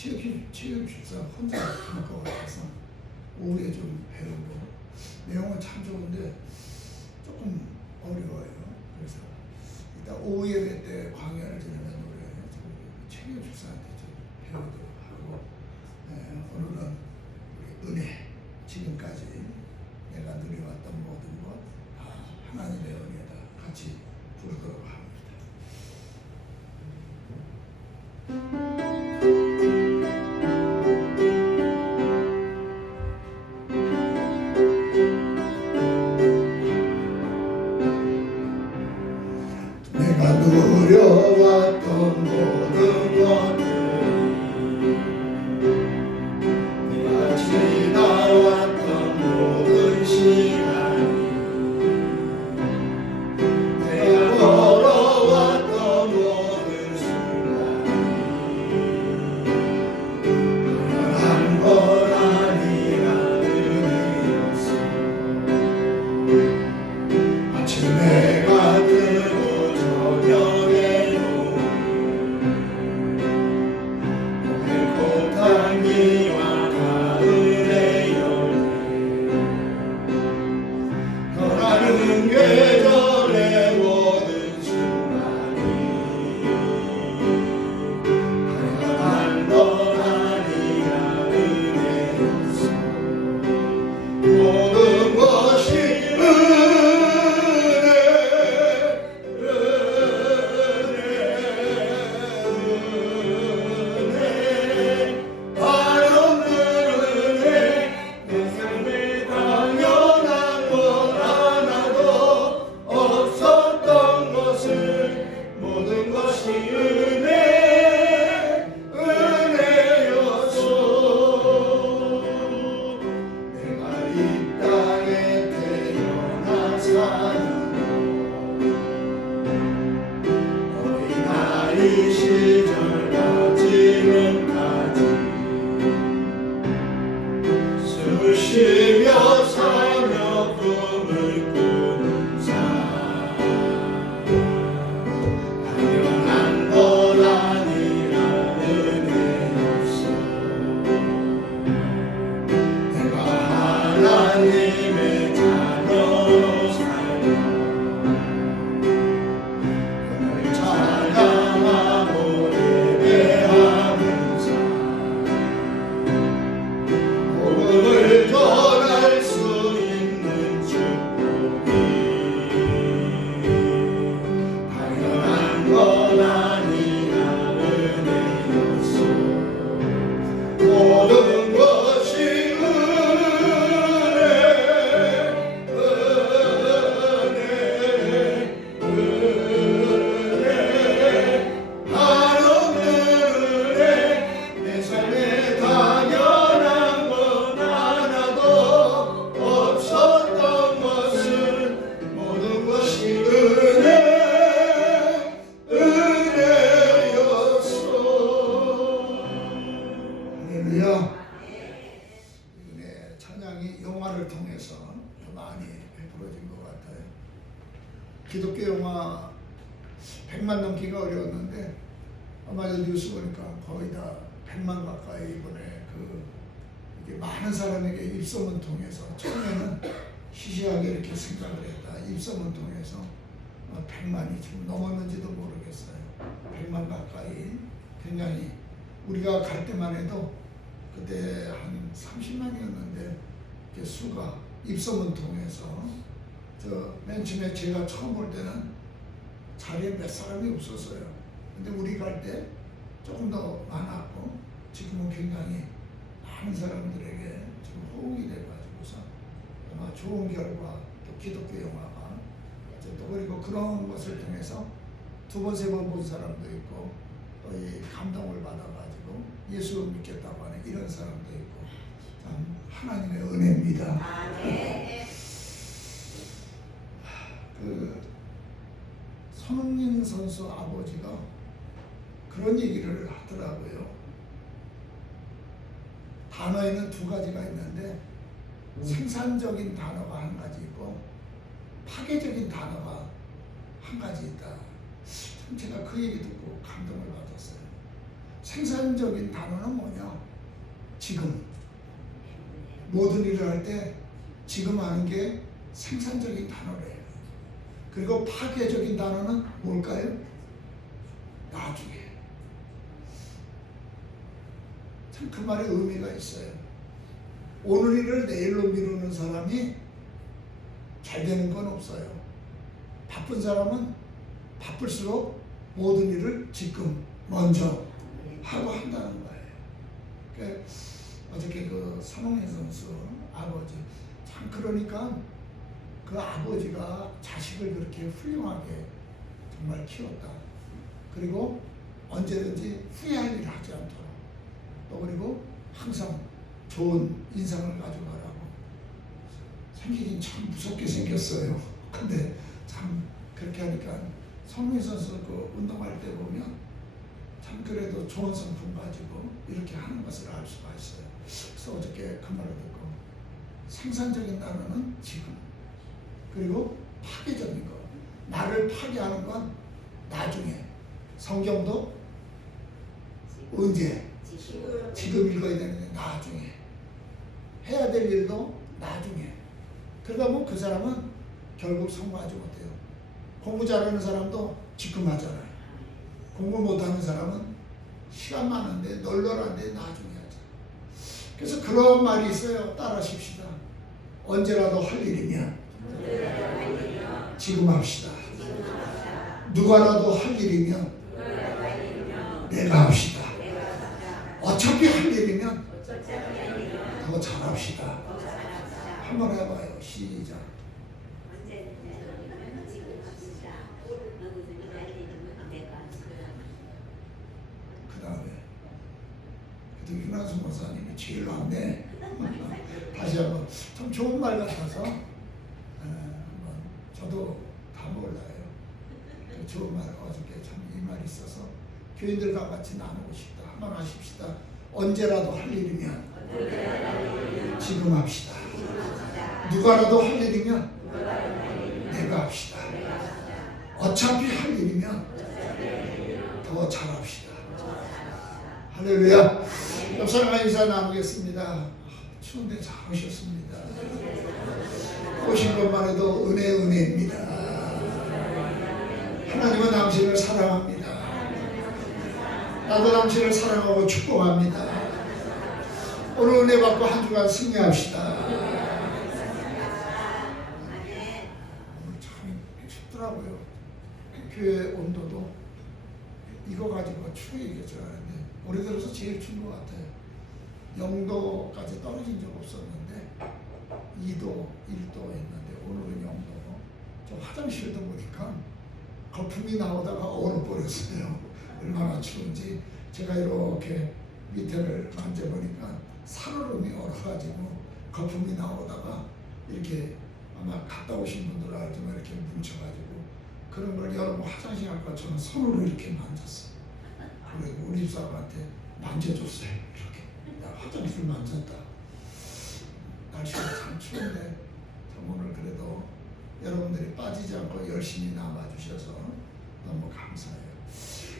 체육실사 혼자 할 것 같아서 오후에 좀 배우고 내용은 참 좋은데 조금 어려워요. 그래서 일단 오후 예배 때 광야를 지내는 노래 체육실사한테 좀 배우도록 하고 오늘은 우리 은혜 지금까지 내가 누려왔던 모든 것 다 하나님의 은혜다 같이 부르도록 합니다. 내가 누려왔던 모든 것들이 내가 지나왔던 모든 시간이 내가 걸어왔던 모든 순간이 당연한 건 아니라 은혜였어. 아침 해가 뜨고 저녁에도 봄의 꽃향기와 가을의 열매 변하는 계절의 모든 순간이 당연한 건 아니라 은혜였어. 모든 것이 이 시절과 지금까지 숨을 쉬며 살며 꿈을 꾸는 삶 당연한 건 아니라 은혜였어. 내가 하나님의 자녀로 살며 모든 것이 네, 찬양이 영화를 통해서 많이 베풀어진 것 같아요. 기독교 영화 100만 넘기가 어려웠는데 아마 뉴스 보니까 거의 다 100만 가까이 이번에 이게 많은 사람에게 입소문 통해서 처음에는 시시하게 이렇게 생각을 했다. 입소문 통해서 100만이 지금 넘었는지도 모르겠어요. 100만 가까이 굉장히 우리가 갈 때만 해도 그때 한 30만이었는데 수가 입소문 통해서 맨 처음에 제가 처음 볼 때는 자리에 몇 사람이 없었어요. 근데 우리 갈 때 조금 더 많았고 지금은 굉장히 많은 사람들에게 지금 호응이 돼가지고서 아마 좋은 결과 또 기독교 영화가 또 그리고 그런 것을 통해서 두 번, 세 번 본 사람도 있고 또 이 감동을 받아가지고 예수 믿겠다고 하는 이런 사람도 있고 참 하나님의 은혜입니다. 손흥민 선수 아버지가 그런 얘기를 하더라고요. 단어에는 두 가지가 있는데 생산적인 단어가 한 가지 있고 파괴적인 단어가 한 가지 있다. 참 제가 그 얘기 듣고 감동을 받았어요. 생산적인 단어는 뭐냐? 지금. 모든 일을 할 때 지금 하는 게 생산적인 단어래요. 그리고 파괴적인 단어는 뭘까요? 나중에. 참 그 말에 의미가 있어요. 오늘 일을 내일로 미루는 사람이 잘 되는 건 없어요. 바쁜 사람은 바쁠수록 모든 일을 지금 먼저 하고 한다는 거예요. 그러니까 어저께 그 손흥민 선수 아버지 참 그러니까 그 아버지가 자식을 그렇게 훌륭하게 정말 키웠다. 그리고 언제든지 후회할 일을 하지 않도록 또 그리고 항상 좋은 인상을 가져가라고. 생기긴 참 무섭게 생겼어요. 근데 참 그렇게 하니까 손흥민 선수 그 운동할 때 보면 참 그래도 좋은 성품 가지고 이렇게 하는 것을 알 수가 있어요. 그래서 어저께 그 말을 듣고 생산적인 단어는 지금, 그리고 파괴적인 거, 나를 파괴하는 건 나중에. 성경도 언제? 지금 읽어야 되는데 나중에. 해야 될 일도 나중에. 그러다 보면 그 사람은 결국 성공하지 못해요. 공부 잘하는 사람도 지금 하잖아요. 공부 못하는 사람은 시간 많은데 널널한데 나중에 하죠. 그래서 그런 말이 있어요. 따라하십시다. 언제라도 할 일이면 지금 합시다. 누가라도 할 일이면 내가 합시다. 어차피 할 일이면 더 잘합시다. 한번 해봐요. 시작. 그 다음에 그래도 윤한수 목사님이 제일 낫네. 다시 한번 참 좋은 말 같아서 한번 저도 다 몰라요. 좋은 말 어저께 참 이 말이 있어서 교인들과 같이 나누고 싶다. 한번 하십시다. 언제라도 할 일이면 지금 합시다. 누가라도 할 일이면 내가 합시다. 어차피 할 일이면 더 잘합시다. 할렐루야. 옆 사람과 인사 나누겠습니다. 추운데 잘 오셨습니다. 오신 것만 해도 은혜입니다. 하나님은 당신을 사랑합니다. 나도 당신을 사랑하고 축복합니다. 오늘 은혜 받고 한 주간 승리합시다. 오늘 참 춥더라고요. 교회 온도도 이거 가지고 추워 얘기해줘야 하는데 올해 들어서 제일 추운 것 같아요. 0도까지 떨어진 적 없었는데 2도, 1도 했는데 오늘은 0도고 저 화장실도 보니까 거품이 나오다가 얼어버렸어요. 얼마나 추운지 제가 이렇게 밑에를 만져보니까 살얼음이 얼어가지고 거품이 나오다가 이렇게 아마 갔다 오신 분들 알지만 이렇게 뭉쳐가지고 그런 걸 여러분 화장실 갈 것처럼 손으로 이렇게 만졌어요. 그리고 우리 집사람한테 만져줬어요. 이렇게. 야, 화장실 만졌다. 날씨가 참 추운데 참 오늘 그래도 여러분들이 빠지지 않고 열심히 남아주셔서 너무 감사해요.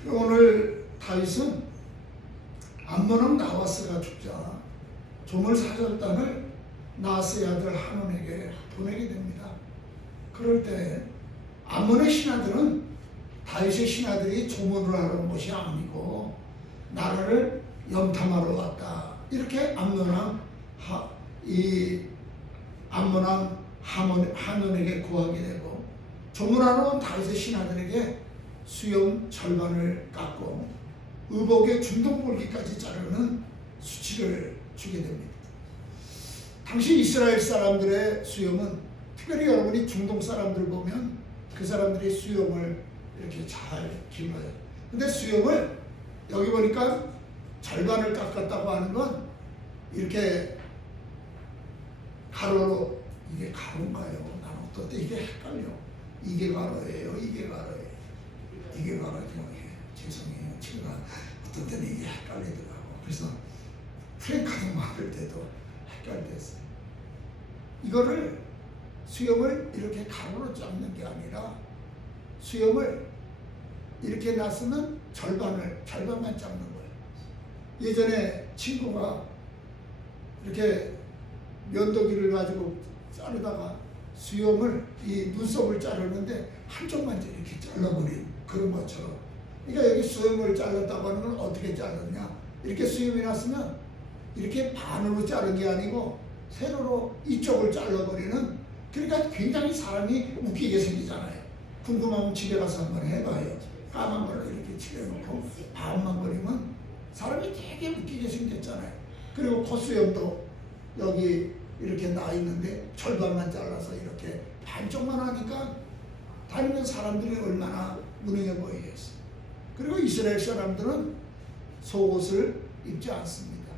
오늘 다윗은 암몬왕 나하스가 죽자 조물사절단을 나하스의 아들 한온에게 보내게 됩니다. 그럴 때 암몬의 신하들은 다윗의 신하들이 조문을 하러 온 것이 아니고 나라를 염탐하러 왔다. 이렇게 암몬왕 한온에게 고하게 되고 조문하러 온 다윗의 신하들에게 수염 절반을 깎고 의복의 중동볼기까지 자르는 수치를 주게 됩니다. 당시 이스라엘 사람들의 수염은 특별히 여러분이 중동 사람들 보면 그 사람들이 수염을 이렇게 잘 길러요. 근데 수염을 여기 보니까 절반을 깎았다고 하는 건 이렇게 가로로, 이게 가로인가요? 나는 어떨 때 이게 헷갈려. 이게 가로예요, 이게 가로예요. 이게 가로죠. 죄송해요. 제가 어떤 때는 이게 헷갈리더라고. 그래서 프랭카드 만들 때도 헷갈렸어요. 이거를 수염을 이렇게 가로로 잡는 게 아니라 수염을 이렇게 놨으면 절반만 잡는 거예요. 예전에 친구가 이렇게 면도기를 가지고 자르다가 수염을 이 눈썹을 자르는데 한쪽만 이렇게 잘라버린 그런 것처럼, 그러니까 여기 수염을 잘랐다고 하는 건 어떻게 잘랐냐, 이렇게 수염이 났으면 이렇게 반으로 자른 게 아니고 세로로 이쪽을 잘라버리는, 그러니까 굉장히 사람이 웃기게 생기잖아요. 궁금하면 집에 가서 한번 해봐요. 까만 걸로 이렇게 칠해놓고 반만 버리면 사람이 되게 웃기게 생겼잖아요. 그리고 콧수염도 여기 이렇게 나 있는데 절반만 잘라서 이렇게 반쪽만 하니까 다니는 사람들이 얼마나 무능해 보이겠어요. 그리고 이스라엘 사람들은 속옷을 입지 않습니다.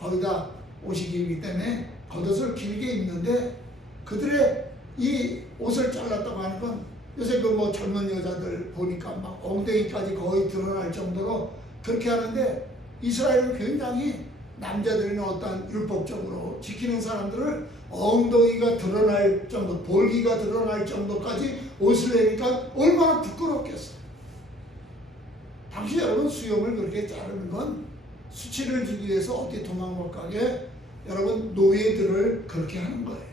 거의 다 옷이 길기 때문에 겉옷을 길게 입는데, 그들의 이 옷을 잘랐다고 하는 건 요새 그 뭐 젊은 여자들 보니까 막 엉덩이까지 거의 드러날 정도로 그렇게 하는데, 이스라엘은 굉장히 남자들이나 어떤 율법적으로 지키는 사람들을 엉덩이가 드러날 정도, 볼기가 드러날 정도까지 옷을 내니까 얼마나 부끄럽겠어요. 당시 여러분 수염을 그렇게 자르는 건 수치를 주기 위해서 어디 도망 못 가게 여러분 노예들을 그렇게 하는 거예요.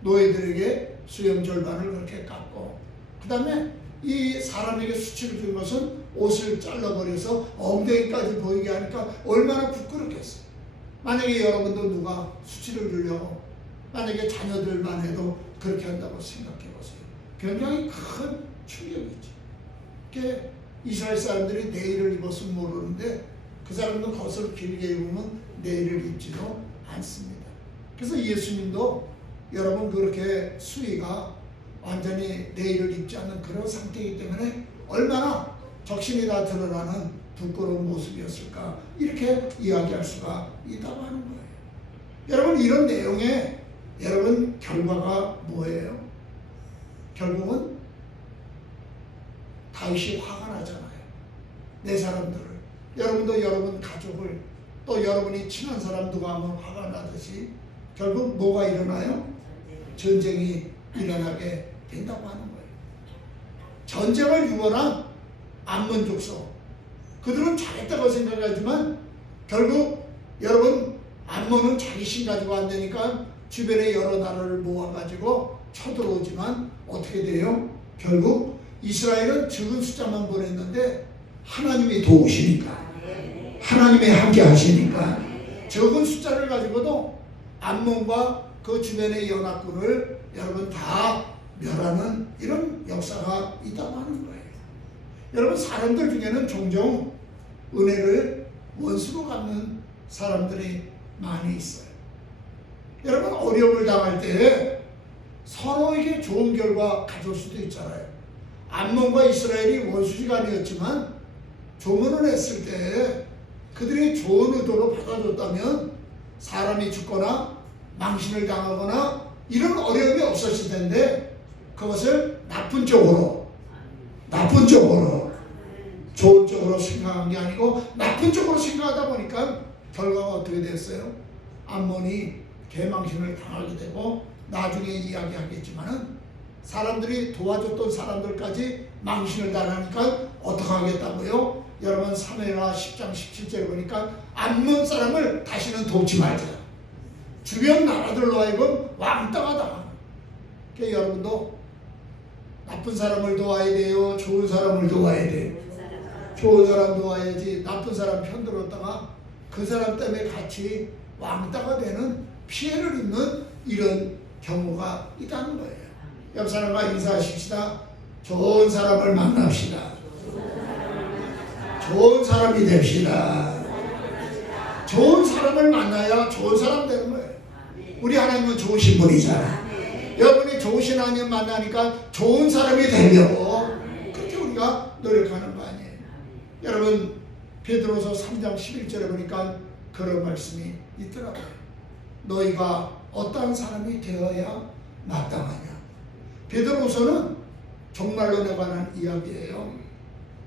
노예들에게 수염 절반을 그렇게 깎고, 그 다음에 이 사람에게 수치를 준 것은 옷을 잘라버려서 엉덩이까지 보이게 하니까 얼마나 부끄럽겠어요. 만약에 여러분도 누가 수치를 주려고 만약에 자녀들만 해도 그렇게 한다고 생각해 보세요. 굉장히 큰 충격이죠. 그게 이스라엘 사람들이 내일을 입었으면 모르는데 그 사람도 겉을 길게 입으면 내일을 입지도 않습니다. 그래서 예수님도 여러분 그렇게 수위가 완전히 내일을 입지 않는 그런 상태이기 때문에 얼마나 적신이 다 드러나는 부끄러운 모습이었을까, 이렇게 이야기할 수가 있다고 하는 거예요. 여러분 이런 내용의 여러분 결과가 뭐예요? 결국은 다윗이 화가 나잖아요. 내 사람들을, 여러분도 여러분 가족을, 또 여러분이 친한 사람 누가 하면 화가 나듯이 결국 뭐가 일어나요? 전쟁이 일어나게 된다고 하는 거예요. 전쟁을 유언한 암몬 족속, 그들은 잘했다고 생각하지만 결국 여러분 암몬은 자기 신 가지고 안 되니까 주변에 여러 나라를 모아가지고 쳐들어오지만 어떻게 돼요? 결국 이스라엘은 적은 숫자만 보냈는데 하나님이 도우시니까, 하나님이 함께 하시니까 적은 숫자를 가지고도 암몬과 그 주변의 연합군을 여러분 다 멸하는 이런 역사가 있다고 하는 거예요. 여러분 사람들 중에는 종종 은혜를 원수로 갚는 사람들이 많이 있어요. 여러분 어려움을 당할 때 서로에게 좋은 결과 가져올 수도 있잖아요. 암몬과 이스라엘이 원수지간이었지만 조문을 했을 때 그들이 좋은 의도로 받아줬다면 사람이 죽거나 망신을 당하거나 이런 어려움이 없었을 텐데, 그것을 나쁜 쪽으로 좋은 쪽으로 생각한 게 아니고 나쁜 쪽으로 생각하다 보니까 결과가 어떻게 됐어요? 암몬이 개망신을 당하게 되고, 나중에 이야기하겠지만은 사람들이 도와줬던 사람들까지 망신을 당하니까 어떻게 하겠다고요? 여러분 사무엘하 10장 17절에 보니까 암몬 사람을 다시는 돕지 말자. 주변 나라들로 하여금 왕따가 당하는. 그러니까 여러분도 나쁜 사람을 도와야 돼요? 좋은 사람을 도와야 돼요? 좋은 사람 도와야지. 나쁜 사람 편들었다가 그 사람 때문에 같이 왕따가 되는 피해를 입는 이런 경우가 있다는 거예요. 옆 사람과 인사하십시다. 좋은 사람을 만납시다. 좋은 사람이 됩시다. 좋은 사람을 만나야 좋은 사람 되는 거예요. 우리 하나님은 좋으신 분이잖아요. 여러분이 좋으신 하나님 만나니까 좋은 사람이 되려고 그렇게 우리가 노력하는 거 아니에요. 여러분 베드로서 3장 11절에 보니까 그런 말씀이 있더라고요. 너희가 어떠한 사람이 되어야 마땅하냐. 베드로서는 종말론에 관한 이야기예요.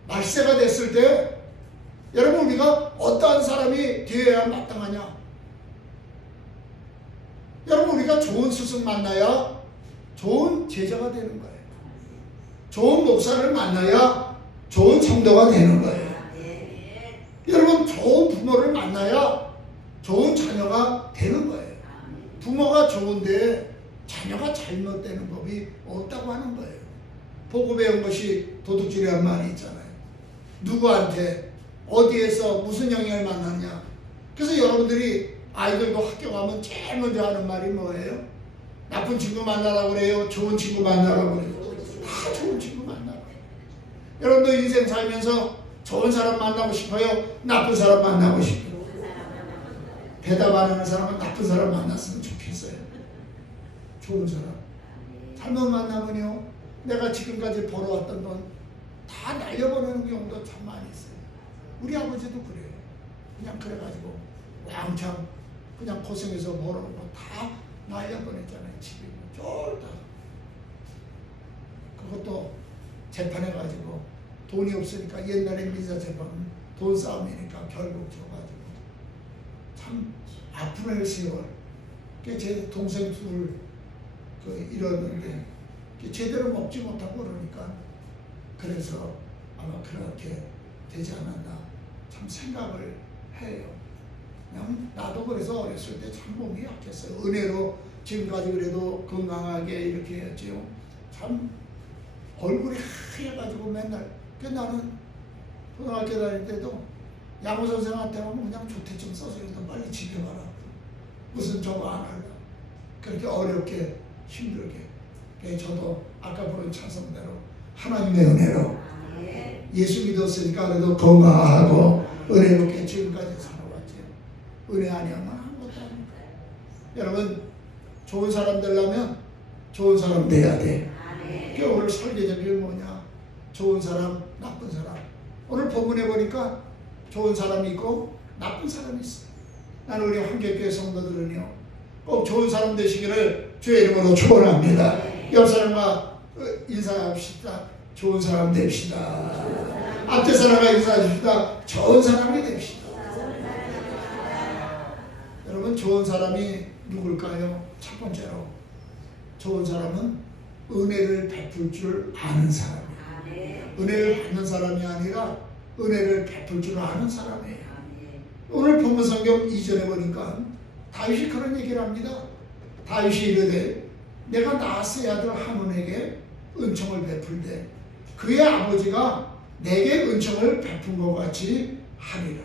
말세가 됐을 때 여러분 우리가 어떠한 사람이 되어야 마땅하냐. 여러분 우리가 좋은 스승 만나야 좋은 제자가 되는 거예요. 좋은 목사를 만나야 좋은 성도가 되는 거예요. 여러분 좋은 부모를 자녀가 되는 거예요. 부모가 좋은데 자녀가 잘못되는 법이 없다고 하는 거예요. 보고 배운 것이 도둑질이라는 말이 있잖아요. 누구한테 어디에서 무슨 영향을 만나느냐. 그래서 여러분들이 아이들도 학교 가면 제일 먼저 하는 말이 뭐예요? 나쁜 친구 만나라고 그래요? 좋은 친구 만나라고 그래요? 다 좋은 친구 만나라고 그래요. 여러분도 인생 살면서 좋은 사람 만나고 싶어요? 나쁜 사람 만나고 싶어요? 대답 안 하는 사람은 나쁜 사람 만났으면 좋겠어요. 좋은 사람. 잘못 만나면요, 내가 지금까지 벌어왔던 돈 다 날려버리는 경우도 참 많이 있어요. 우리 아버지도 그래요. 그냥 그래가지고 왕창 그냥 고생해서 벌어온 거 다 날려버렸잖아요. 집에 쫄다. 그것도 재판해가지고 돈이 없으니까, 옛날에 민사 재판은 돈 싸움이니까 결국 져가지고 참 아픈 세월. 제 동생 둘 이러는데 제대로 먹지 못하고 그러니까, 그래서 아마 그렇게 되지 않았나 참 생각을 해요. 그냥 나도 그래서 어렸을 때 참 몸이 약했어요. 은혜로 지금까지 그래도 건강하게 이렇게 했지요. 참 얼굴이 하얘가지고 맨날. 나는 고등학교 다닐 때도 양호 선생한테 가면 그냥 조퇴증 써서 일단 빨리 집에 가라. 무슨 저거 안 할라. 그렇게 어렵게 힘들게. 저도 아까 부른 찬송대로 하나님의 은혜로 예수 믿었으니까 그래도 건강하고 은혜롭게 지금까지 살아왔죠. 은혜 아니면 아무것도 아닙니다. 여러분, 좋은 사람 되려면 좋은 사람 돼야 돼. 오늘 설계 제목이 뭐냐? 좋은 사람, 나쁜 사람. 오늘 본문에 보니까 좋은 사람이 있고 나쁜 사람이 있어요. 나는 우리 한국교회 성도들은요, 꼭 좋은 사람 되시기를 주의 이름으로 축원합니다. 옆 사람과 인사합시다. 좋은 사람 됩시다. 앞에 사람과 인사합시다. 좋은 사람이 됩시다. 여러분, 좋은 사람이 누굴까요? 첫 번째로, 좋은 사람은 은혜를 베풀 줄 아는 사람이에요. 은혜를 받는 사람이 아니라 은혜를 베풀 줄 아는 사람이에요. 오늘 본문 성경 2절에 보니까 다윗이 그런 얘기를 합니다. 다윗이 이르되 내가 나아스의 아들 하몬에게 은총을 베풀되 그의 아버지가 내게 은총을 베푼 것 같이 하리라.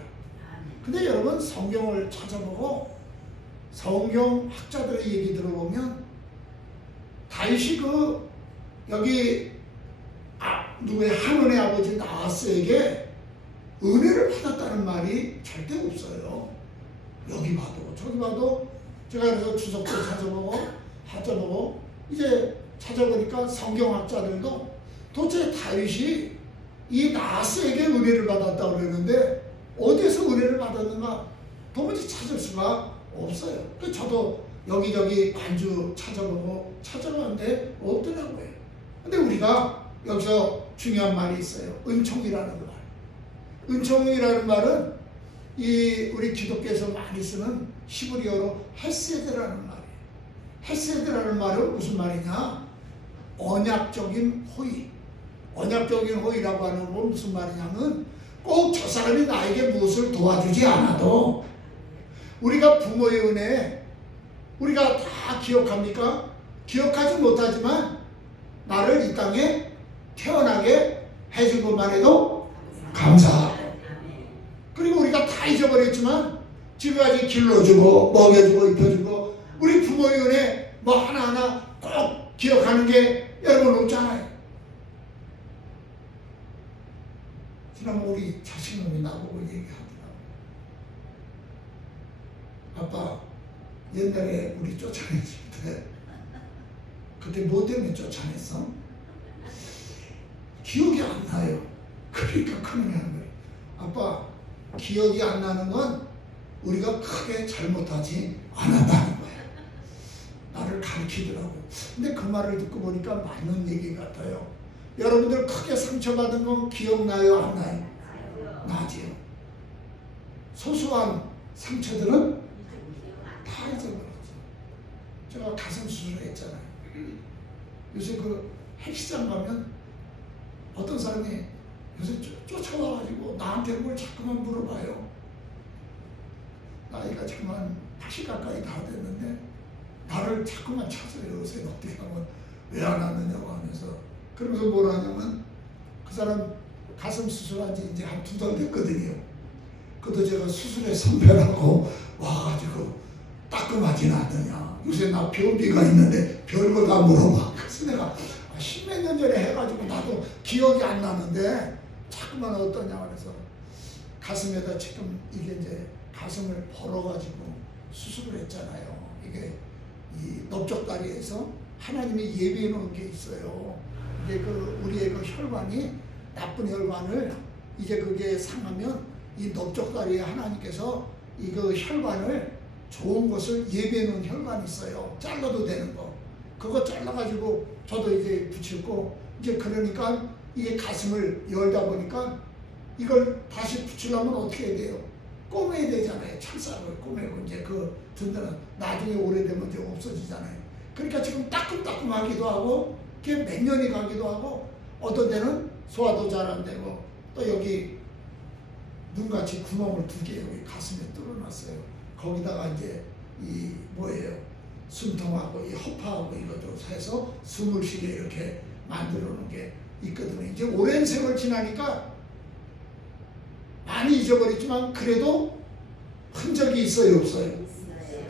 근데 여러분, 성경을 찾아보고 성경 학자들의 얘기 들어보면 다윗이 여기 누구의 하논의 아버지 나아스에게 은혜를 받았다는 말이 절대 없어요. 여기 봐도 저기 봐도. 제가 그래서 주석도 찾아보고 이제 찾아보니까 성경학자들도 도대체 다윗이 이 나아스에게 은혜를 받았다고 그러는데 어디에서 은혜를 받았는가 도무지 찾을 수가 없어요. 그래서 저도 여기저기 관주 찾아봤는데 없더라고요. 근데 우리가 여기서 중요한 말이 있어요. 은총이라는 말. 은총이라는 말은 우리 기독교에서 많이 쓰는 히브리어로 헤세드라는 말이에요. 헤세드라는 말은 무슨 말이냐? 언약적인 호의. 언약적인 호의라고 하는 건 무슨 말이냐면 꼭 저 사람이 나에게 무엇을 도와주지 않아도 우리가 부모의 은혜 우리가 다 기억합니까? 기억하지 못하지만 나를 이 땅에 태어나게 해준 것만 해도 감사하고, 그리고 우리가 다 잊어버렸지만 지금까지 길러주고 먹여주고 입혀주고 우리 부모의 은혜 뭐 하나하나 꼭 기억하는 게 여러분 없잖아요. 지난번 우리 자식놈이 나보고 얘기하더라고. 아빠, 옛날에 우리 쫓아냈을 때 그때 뭐 때문에 쫓아냈어? 기억이 안 나요. 그러니까 큰놈이 하는 거예요. 아빠, 기억이 안 나는 건 우리가 크게 잘못하지 않았다는 거예요. 나를 가르치더라고. 근데 그 말을 듣고 보니까 맞는 얘기 같아요. 여러분들 크게 상처받은 건 기억나요? 안 나요? 나지요. 소소한 상처들은 다 잊어버렸죠. 제가 가슴 수술을 했잖아요. 요새 헬스장 가면 어떤 사람이 요새 쫓아와가지고 나한테 뭘 자꾸만 물어봐요. 나이가 지금 한 80 가까이 다 됐는데 나를 자꾸만 찾아요. 요새 어떻게 하면 왜 안 왔느냐고 하면서. 그러면서 뭐라 하냐면 그 사람 가슴 수술한 지 이제 한 2달 됐거든요. 그것도 제가 수술에 선별하고 와가지고 따끔하진 않느냐. 요새 나 변비가 있는데 별거 다 물어봐. 그래서 내가 10몇 년 전에 해가지고 나도 기억이 안 나는데 자꾸만 어떠냐 그래서 가슴에다 지금 이게 이제 가슴을 벌어가지고 수술을 했잖아요. 이게 이 넓적다리에서 하나님이 예비해 놓은 게 있어요. 이게 그 우리의 그 혈관이 나쁜 혈관을 이제 그게 상하면 이 넓적다리에 하나님께서 이거 혈관을 좋은 것을 예비해 놓은 혈관이 있어요. 잘라도 되는 거. 그거 잘라가지고 저도 이제 붙였고 이제 그러니까 이게 가슴을 열다 보니까 이걸 다시 붙이려면 어떻게 해야 돼요? 꼬매야 되잖아요. 철사를 꼬매고 이제 그 든든한 나중에 오래되면 이제 없어지잖아요. 그러니까 지금 따끔따끔하기도 하고 그게 몇 년이 가기도 하고 어떤 데는 소화도 잘 안 되고 또 여기 눈같이 구멍을 2개 여기 가슴에 뚫어놨어요. 거기다가 이제 이 뭐예요? 숨통하고 이 허파하고 이것도 해서 숨을 쉬게 이렇게 만들어 놓은 게 있거든요. 이제 오랜 세월 지나니까 많이 잊어버렸지만 그래도 흔적이 있어요, 없어요?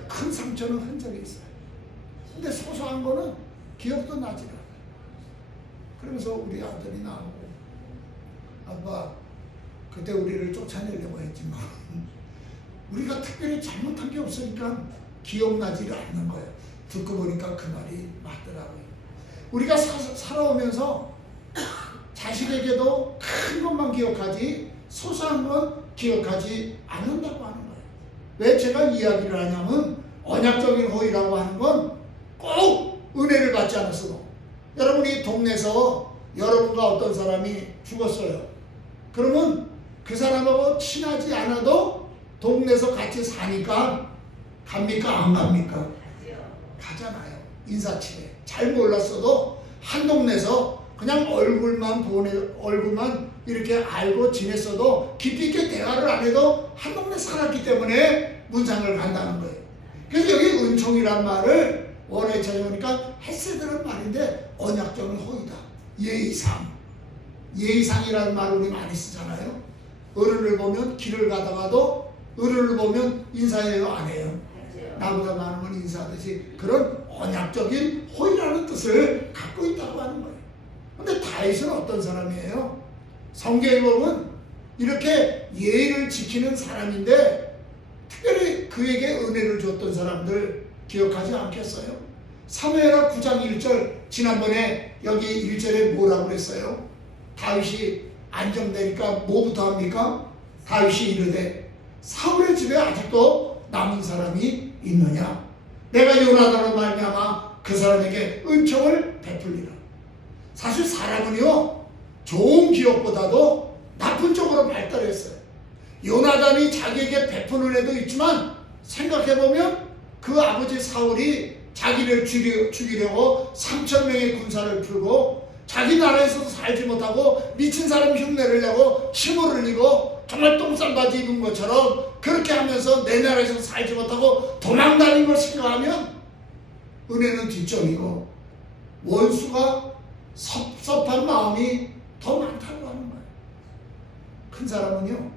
큰 상처는 흔적이 있어요. 근데 소소한 거는 기억도 나지 않아요. 그러면서 우리 아들이 나오고 아빠 그때 우리를 쫓아내려고 했지만 우리가 특별히 잘못한 게 없으니까 기억나지를 않는 거예요. 듣고 보니까 그 말이 맞더라고요. 우리가 살아오면서 자식에게도 큰 것만 기억하지 소소한 건 기억하지 않는다고 하는 거예요. 왜 제가 이야기를 하냐면 언약적인 호의라고 하는 건 꼭 은혜를 받지 않았어도 여러분이 동네에서 여러분과 어떤 사람이 죽었어요. 그러면 그 사람하고 친하지 않아도 동네에서 같이 사니까 갑니까? 안 갑니까? 가잖아요. 인사치레. 잘 몰랐어도 한 동네에서 그냥 얼굴만 이렇게 알고 지냈어도 깊이 있게 대화를 안 해도 한 동네 살았기 때문에 문상을 간다는 거예요. 그래서 여기 은총이란 말을 원어에 찾아보니까 헤세드라는 말인데 언약적인 호의다. 예의상이라는 말을 우리 많이 쓰잖아요. 어른을 보면 길을 가다가도 어른을 보면 인사해요, 안 해요? 나보다 많은 건 인사하듯이 그런 언약적인 호의라는 뜻을 갖고 있다고 하는 거예요. 근데 다윗은 어떤 사람이에요? 성경에 보면 이렇게 예의를 지키는 사람인데 특별히 그에게 은혜를 줬던 사람들 기억하지 않겠어요? 사무엘하 9장 1절 지난번에 여기 1절에 뭐라고 그랬어요? 다윗이 안정되니까 뭐부터 합니까? 다윗이 이르되 사울의 집에 아직도 남은 사람이 있느냐? 내가 요나단으로 말미암아 그 사람에게 은총을 베풀리라. 사실 사람은요 좋은 기억보다도 나쁜 쪽으로 발달했어요. 요나단이 자기에게 베푸는 애도 있지만 생각해보면 그 아버지 사울이 자기를 죽이려고 3,000명의 군사를 풀고 자기 나라에서도 살지 못하고 미친 사람 흉내를 내고 침을 흘리고 정말 똥싼 바지 입은 것처럼 그렇게 하면서 내 나라에서 살지 못하고 도망다닌 걸 생각하면 은혜는 뒷점이고 원수가 섭섭한 마음이 더 많다고 하는 거예요. 큰 사람은요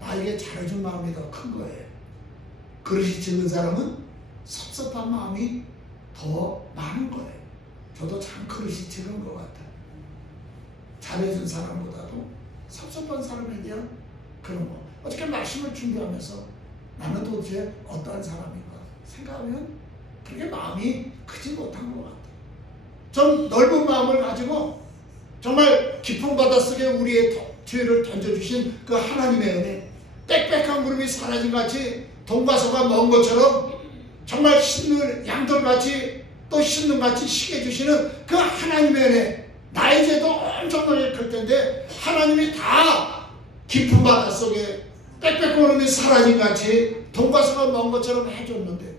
나에게 잘해준 마음이 더 큰 거예요. 그릇이 적은 사람은 섭섭한 마음이 더 많은 거예요. 저도 참 그릇이 적은 것 같아요. 잘해준 사람보다도 섭섭한 사람에 대한 그런 거. 어떻게 말씀을 준비하면서 나는 도대체 어떠한 사람인가 생각하면 그렇게 마음이 크지 못한 것 같아요. 좀 넓은 마음을 가지고 정말 깊은 바닷속에 우리의 죄를 던져주신 그 하나님의 은혜, 빽빽한 구름이 사라진 같이 동과서가 먼 것처럼 정말 씻는 양털같이 또 씻는같이 쉬게 해주시는 그 하나님의 은혜. 나의 죄도 엄청나게 클 텐데 하나님이 다 깊은 바닷속에 빽빽한 구름이 사라진 같이 동과서가 먼 것처럼 해줬는데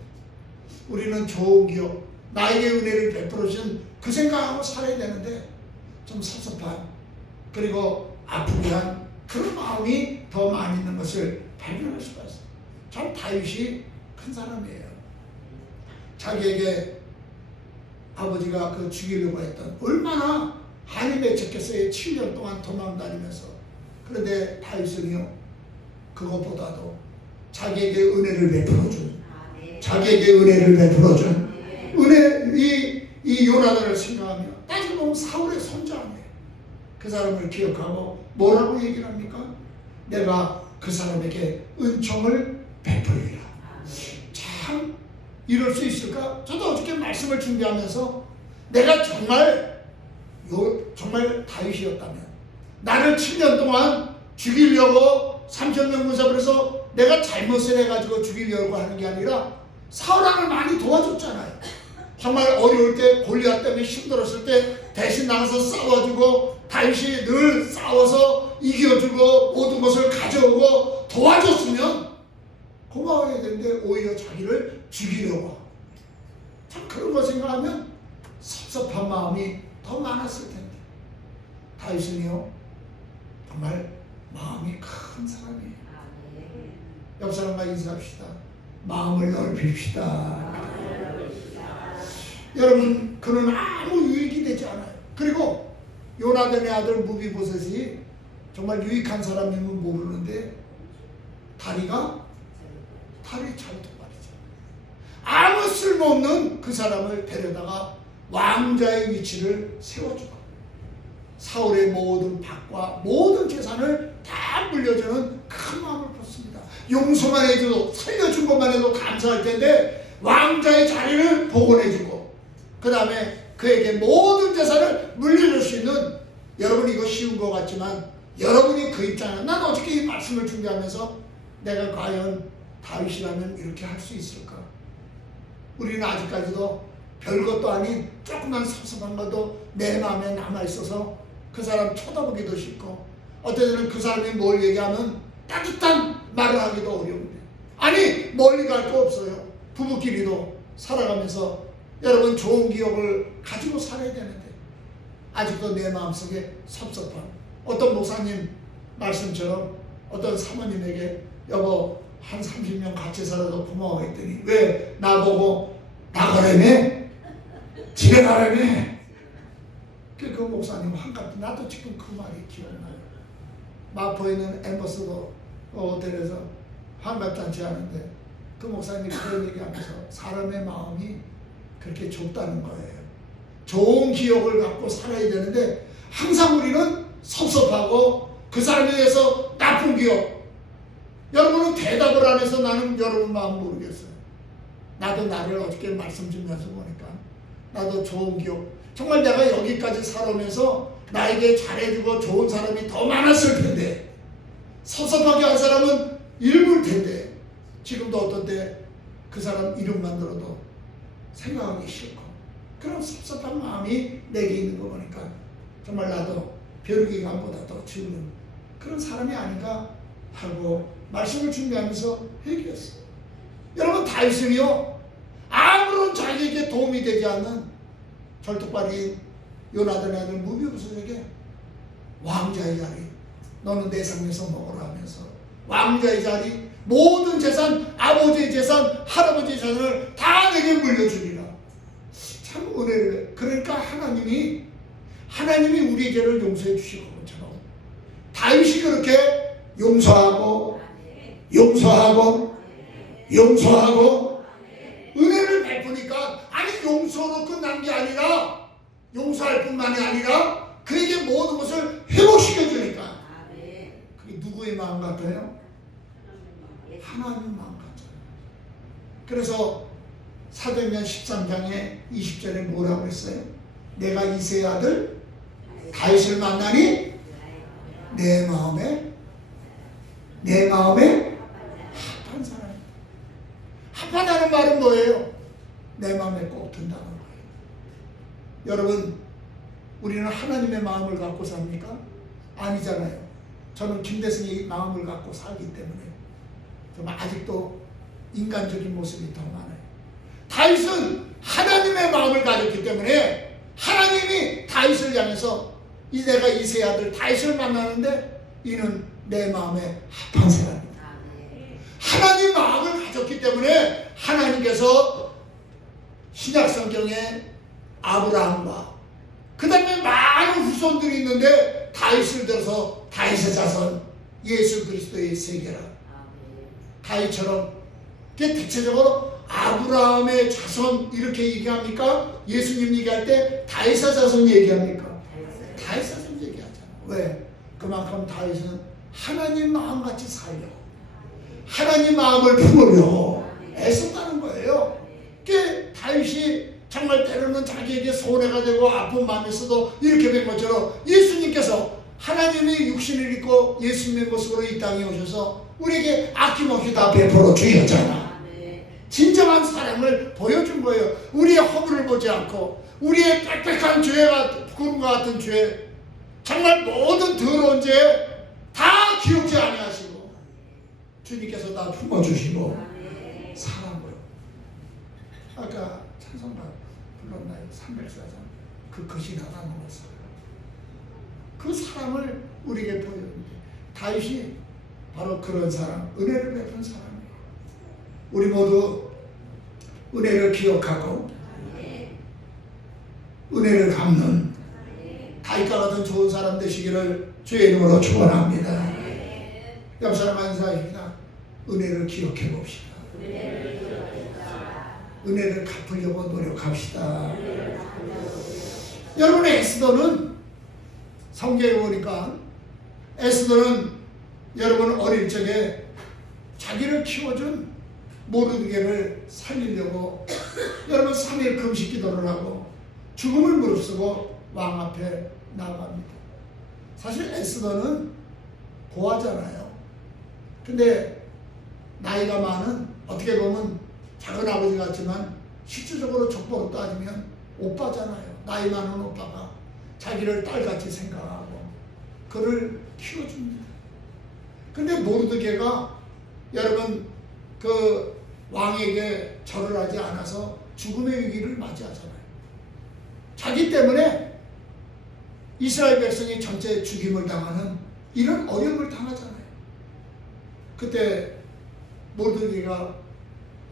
우리는 좋은 기억, 나에게 은혜를 베풀어 주신 그 생각하고 살아야 되는데 좀 섭섭한 그리고 아프게 한 그런 마음이 더 많이 있는 것을 발견할 수가 있어요. 참 다윗이 큰 사람이에요. 자기에게 아버지가 그 죽이려고 했던, 얼마나 한이 맺혔겠어요. 7년 동안 도망다니면서. 그런데 다윗은요, 그것보다도 자기에게 은혜를 베풀어준, 자기에게 은혜를 베풀어준 은혜, 이 요나단을 생각하며, 따지고 보면 사울의 손자 아니에요. 그 사람을 기억하고 뭐라고 얘기를 합니까? 내가 그 사람에게 은총을 베풀리라. 참 이럴 수 있을까? 저도 어저께 말씀을 준비하면서 내가 정말 다윗이었다면, 나를 7년 동안 죽이려고 삼천명 군사들에서 내가 잘못을 해가지고 죽이려고 하는 게 아니라 사울왕을 많이 도와줬잖아요. 정말 어려울 때, 골리앗 때문에 힘들었을 때 대신 나가서 싸워주고, 다윗이 늘 싸워서 이겨주고 모든 것을 가져오고 도와줬으면 고마워야 되는데 오히려 자기를 죽이려고 하고, 참 그런 거 생각하면 섭섭한 마음이 더 많았을 텐데, 다윗은요 정말 마음이 큰 사람이에요. 옆 사람과 인사합시다. 마음을 넓힙시다. 여러분, 그는 아무 유익이 되지 않아요. 그리고 요나단의 아들 무비보셋이 정말 유익한 사람이면 모르는데 다리 잘도 말이죠. 아무 쓸모없는 그 사람을 데려다가 왕자의 위치를 세워주고 사울의 모든 밭과 모든 재산을 다 물려주는 큰 마음을 품습니다. 용서만 해줘도, 살려준 것만 해도 감사할 텐데 왕자의 자리를 복원해주고, 그 다음에 그에게 모든 재산을 물려줄 수 있는, 여러분 이거 쉬운 것 같지만 여러분이 그 입장에, 난 어저께 이 말씀을 준비하면서 내가 과연 다윗이라면 이렇게 할 수 있을까? 우리는 아직까지도 별것도 아닌 조그만 섭섭한 것도 내 마음에 남아있어서 그 사람 쳐다보기도 싫고, 어떤 때는 그 사람이 뭘 얘기하면 따뜻한 말을 하기도 어려운데, 아니 멀리 갈 거 없어요. 부부끼리도 살아가면서 여러분 좋은 기억을 가지고 살아야 되는데 아직도 내 마음속에 섭섭한, 어떤 목사님 말씀처럼 어떤 사모님에게 여보 한 30년 같이 살아도 고마워 했더니 왜 나보고 나가라며? 집에 가라며? 그 목사님 환갑, 나도 지금 그 말이 기억나요. 마포에 있는 엠버스도 호텔에서 환갑잔치 하는데 그 목사님이 그런 얘기하면서 사람의 마음이 그렇게 좁다는 거예요. 좋은 기억을 갖고 살아야 되는데 항상 우리는 섭섭하고 그 사람에 대해서 나쁜 기억. 여러분은 대답을 안 해서 나는 여러분 마음 모르겠어요. 나도 나를 어저께 말씀 주면서 보니까 나도 좋은 기억, 정말 내가 여기까지 살아오면서 나에게 잘해주고 좋은 사람이 더 많았을 텐데, 섭섭하게 한 사람은 일부일 텐데, 지금도 어떤 때 그 사람 이름만 들어도 생각하기 싫고 그런 섭섭한 마음이 내게 있는 거 보니까 정말 나도 벼룩이감보다 더 지우는 그런 사람이 아닌가 하고 말씀을 준비하면서 얘기했어요. 여러분, 다윗은요 아무런 자기에게 도움이 되지 않는 절뚝발이 요나단의 아들 무비보셋에게 왕자의 자리, 너는 내 상에서 먹으라 하면서 왕자의 자리, 모든 재산, 아버지의 재산, 할아버지의 재산을 다 내게 물려주리라. 참 은혜를. 그러니까 하나님이 우리의 죄를 용서해 주시고 것처럼 다윗이 그렇게 용서하고 은혜를 베푸니까, 아니 용서로 끝난 게 아니라, 용서할 뿐만이 아니라 그에게 모든 것을 회복시켜 주니까 그게 누구의 마음 같아요? 하나님 마음 같아요. 그래서 사도행전 13장에 20절에 뭐라고 했어요? 내가 이새의 아들 다윗을 만나니 내 마음에 합한 사람. 합하다는 말은 뭐예요? 내 마음에 꼭 든다는 거예요. 여러분, 우리는 하나님의 마음을 갖고 삽니까? 아니잖아요. 저는 김대승의 마음을 갖고 살기 때문에 정말 아직도 인간적인 모습이 더 많아요. 다윗은 하나님의 마음을 가졌기 때문에 하나님이 다윗을 향해서 내가 이새의 아들 다윗을 만나는데 이는 내 마음에 합한 사람이다. 하나님 마음을 가졌기 때문에 하나님께서 신약 성경에 아브라함과 그 다음에 많은 후손들이 있는데 다윗을 들어서 다윗의 자손 예수 그리스도의 세계라. 다윗처럼 대체적으로 아브라함의 자손 이렇게 얘기합니까? 예수님 얘기할 때 다윗의 자손 얘기합니까? 다윗의 자손 얘기하잖아. 왜? 그만큼 다윗은 하나님 마음같이 살려고 하나님 마음을 품으려 애썼다는 거예요. 그게 다윗이 정말 때로는 자기에게 손해가 되고 아픈 마음이 있어도 이렇게 된 것처럼 예수님께서 하나님의 육신을 입고 예수님의 모습으로 이 땅에 오셔서 우리에게 아낌없이 다 베풀어 주셨잖아. 진정한 사랑을 보여준 거예요. 우리의 허물을 보지 않고 우리의 빽빽한 죄가 구름과 같은 죄 정말 모든 더러운 죄 다 기억지 아니하시고 주님께서 다 품어주시고 사랑으로 아까 찬송가 불렀나요? 304장 그 것이 나가 넘었어요. 그 사랑을 우리에게 보여줍니다. 다윗이 바로 그런 사람, 은혜를 베푼 사람이에요. 우리 모두 은혜를 기억하고 은혜를 갚는 다윗과 같은 좋은 사람 되시기를 주의 이름으로 축원합니다. 옆 사람 인사합니다. 은혜를 기억해 봅시다. 은혜를 갚으려고 노력합시다. 여러분 에스더는 성경에 보니까 에스더는 여러분 어릴 적에 자기를 키워준 모르드게를 살리려고 여러분 3일 금식 기도를 하고 죽음을 무릅쓰고 왕 앞에 나갑니다. 사실 에스더는 고아잖아요. 근데 나이가 많은 어떻게 보면 작은 아버지 같지만 실질적으로 족보로 따지면 오빠잖아요. 나이 많은 오빠가 자기를 딸같이 생각하고 그를 키워줍니다. 근데 모르드게가 여러분 그 왕에게 절을 하지 않아서 죽음의 위기를 맞이하잖아요. 자기 때문에 이스라엘 백성이 전체 죽임을 당하는 이런 어려움을 당하잖아요. 그때 모르드게가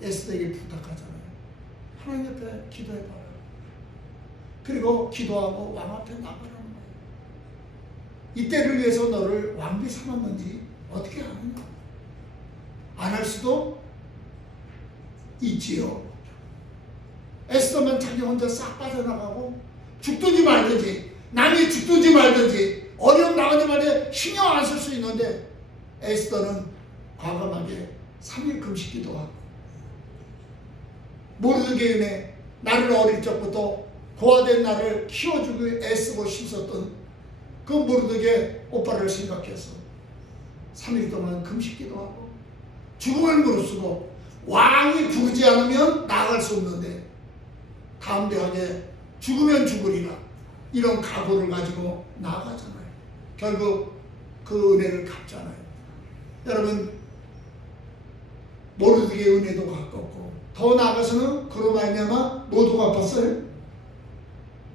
에스더에게 부탁하잖아요. 하나님 앞에 기도해봐라. 그리고 기도하고 왕 앞에 나가라는 거예요. 이때를 위해서 너를 왕비 삼았는지 어떻게 아느냐? 안 할 수도 있지요. 에스더만 자기 혼자 싹 빠져나가고 죽든지 말든지 남이 죽든지 말든지 어려움 나가지 말에 신경 안 쓸 수 있는데 에스더는 과감하게 3일 금식 기도하고 모르드게 은혜 나를 어릴 적부터 고아된 나를 키워주고 애쓰고 씻었던 그 모르드게 오빠를 생각해서 3일 동안 금식 기도하고 죽음을 무릅쓰고 왕이 부르지 않으면 나아갈 수 없는데 담대하게 죽으면 죽으리라 이런 각오를 가지고 나아가잖아요. 결국 그 은혜를 갚잖아요. 여러분 모르드게 은혜도 갚았고 더 나아가서는 그로 말미암아 모두 갚았어요.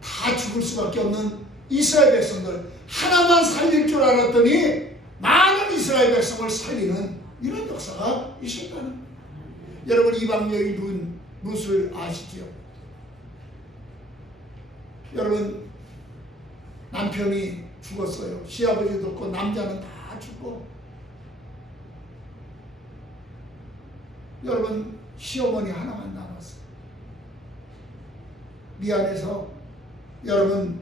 다 죽을 수밖에 없는 이스라엘 백성들 하나만 살릴 줄 알았더니 많은 이스라엘 백성을 살리는 이런 역사가 있었다는 거예요. 여러분 이방 여인 룻을 아시죠? 여러분 남편이 죽었어요. 시아버지도 없고 남자는 다 죽고 여러분 시어머니 하나만 남았어요. 미안해서 여러분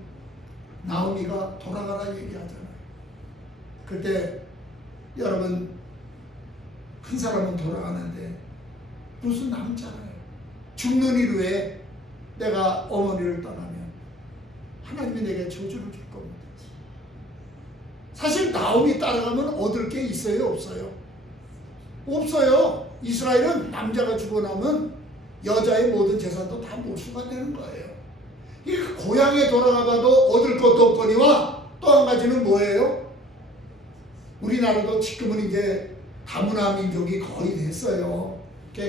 나오미가 돌아가라 얘기하잖아요. 그때 여러분 큰 사람은 돌아가는데 무슨 남잖아요. 죽는 일 외에 내가 어머니를 떠나면 하나님이 내게 저주를 줄 겁니다. 사실 나오미 따라가면 얻을 게 있어요? 없어요? 없어요. 이스라엘은 남자가 죽고 나면 여자의 모든 재산도 다 몰수가 되는 거예요. 이 고향에 돌아가봐도 얻을 것도 없거니와 또 한 가지는 뭐예요? 우리나라도 지금은 이제 다문화 민족이 거의 됐어요.